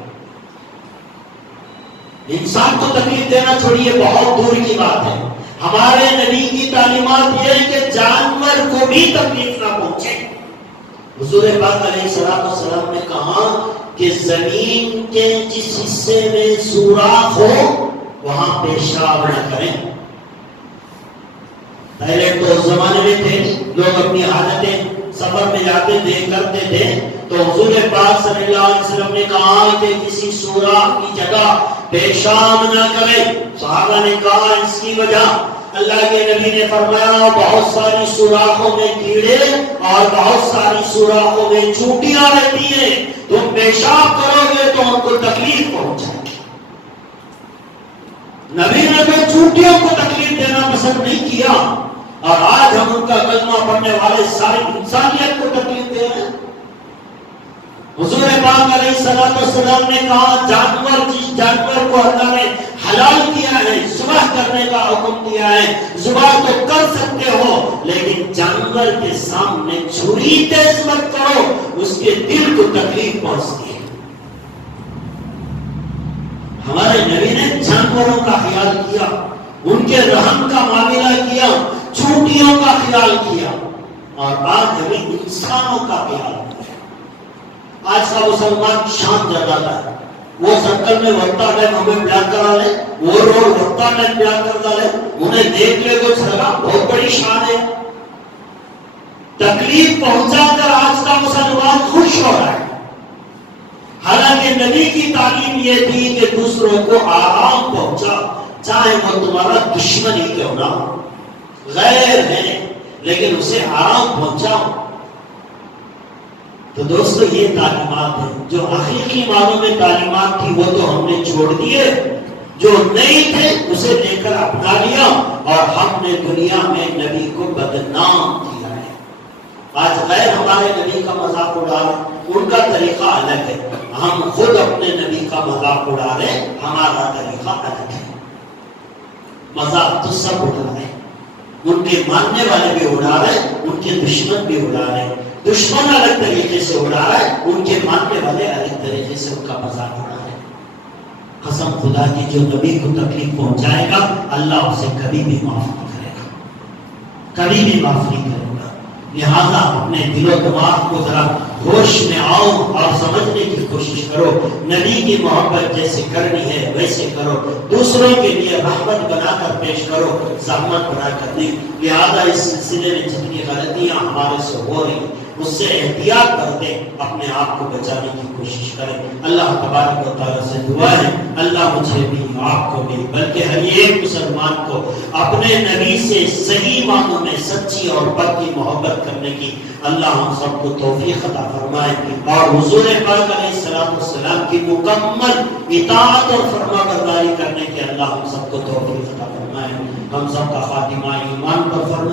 انسان کو تکلیف دینا چھوڑیے، بہت دور کی بات ہے۔ ہمارے نبی کی تعلیمات یہ ہے کہ جانور کو بھی تکلیف نہ پہنچے۔ حضور پاک علیہ السلام نے کہا کہ زمین کے جس حصے میں سوراخ ہو وہاں پیشاب نہ کریں۔ پہلے تو زمانے میں تھے، لوگ اپنی حالتیں سفر میں جاتے تھے، کرتے تھے، تو حضور پاک صلی اللہ علیہ وسلم نے کہا کہ کسی سوراخ کی جگہ پیشاب نہ کرے۔ صحابہ نے کہا اس کی وجہ، اللہ کے نبی نے فرمایا بہت ساری سوراخوں میں کیڑے اور بہت ساری سوراخوں میں چونٹیاں رہتی ہیں، تم پیشاب کرو گے تو ان کو تکلیف پہنچائے گی۔ نبی نے تو چونٹیوں کو تکلیف دینا پسند نہیں کیا، اور آج ہم ان کا کلمہ پڑھنے والے ساری انسانیت کو تکلیف دے رہے ہیں۔ حضور پاک علیہ السلام نے کہا جس جانور کو اللہ نے حلال کیا ہے، ذبح کرنے کا حکم دیا ہے، ذبح تو کر سکتے ہو، لیکن جانور کے سامنے چھری تیز مت کرو، اس کے دل کو تکلیف پہنچتی ہے۔ ہمارے نبی نے جانوروں کا خیال کیا، ان کے رحم کا معاملہ کیا، چونٹیوں کا خیال کیا، اور آج ہمیں انسانوں کا خیال کیا۔ آج کا مسلمان شان جگاتا ہے، وہ سرکل میں وقتا ٹائم ہمیں پیار کرا لے، وہ روڈ وقتا ٹائم پیار کرتا لے، انہیں دیکھ لے کچھ لگا بہت بڑی شان ہے۔ تکلیف پہنچا کر آج کا مسلمان خوش ہو رہا ہے، حالانکہ نبی کی تعلیم یہ تھی کہ دوسروں کو آرام پہنچا، چاہے وہ تمہارا دشمن ہی کیوں نہ ہو، غیر ہے لیکن اسے آرام پہنچاؤ۔ تو دوستو یہ تعلیمات ہیں، جو حقیقی معنوں میں تعلیمات تھی وہ تو ہم نے چھوڑ دیے، جو نہیں تھے اسے لے کر اپنا لیا، اور ہم نے دنیا میں نبی کو بدنام کیا ہے۔ آج غیر ہمارے نبی کا مذاق اڑا رہے، ان کا طریقہ الگ ہے، ہم خود اپنے نبی کا مذاق اڑا رہے، ہمارا طریقہ الگ ہے۔ مذاق تو سب اڑا رہے، ان کے ماننے والے بھی اڑا رہے، ان کے دشمن بھی اڑا رہے، دشمن الگ طریقے سے اڑا رہا ہے، ان کے ماننے والے الگ طریقے سے ان کا مذاق اڑا رہے۔ قسم خدا کی جو نبی کو تکلیف پہنچائے گا اللہ اسے کبھی بھی معاف نہیں کرے گا، کبھی بھی معاف نہیں کرے گا۔ لہذا اپنے دل و دماغ کو ذرا ہوش میں آؤ اور سمجھنے کی کوشش کرو. نبی کی محبت جیسے کرنی ہے ویسے کرو. دوسروں کے لیے رحمت بنا کر پیش کرو, زحمت بنا کر نہیں. لہذا اس سلسلے میں جتنی غلطیاں ہمارے سے ہو رہی اس سے احتیاط کرتے اپنے آپ کو بچانے کی کوشش کریں. اللہ تبارک و تعالیٰ سے دعا ہے اللہ مجھے بھی آپ کو بھی بلکہ ہر ایک مسلمان کو اپنے نبی سے صحیح معنوں میں سچی اور پکی محبت کرنے کی اللہ ہم سب کو توفیق عطا فرمائے اور حضور پاک علیہ السلام کی مکمل اطاعت اور فرما برداری کرنے کے اللہ ہم سب کو توفیق عطا فرمائے. ہم سب کا خاتمہ ایمان پر فرمائے.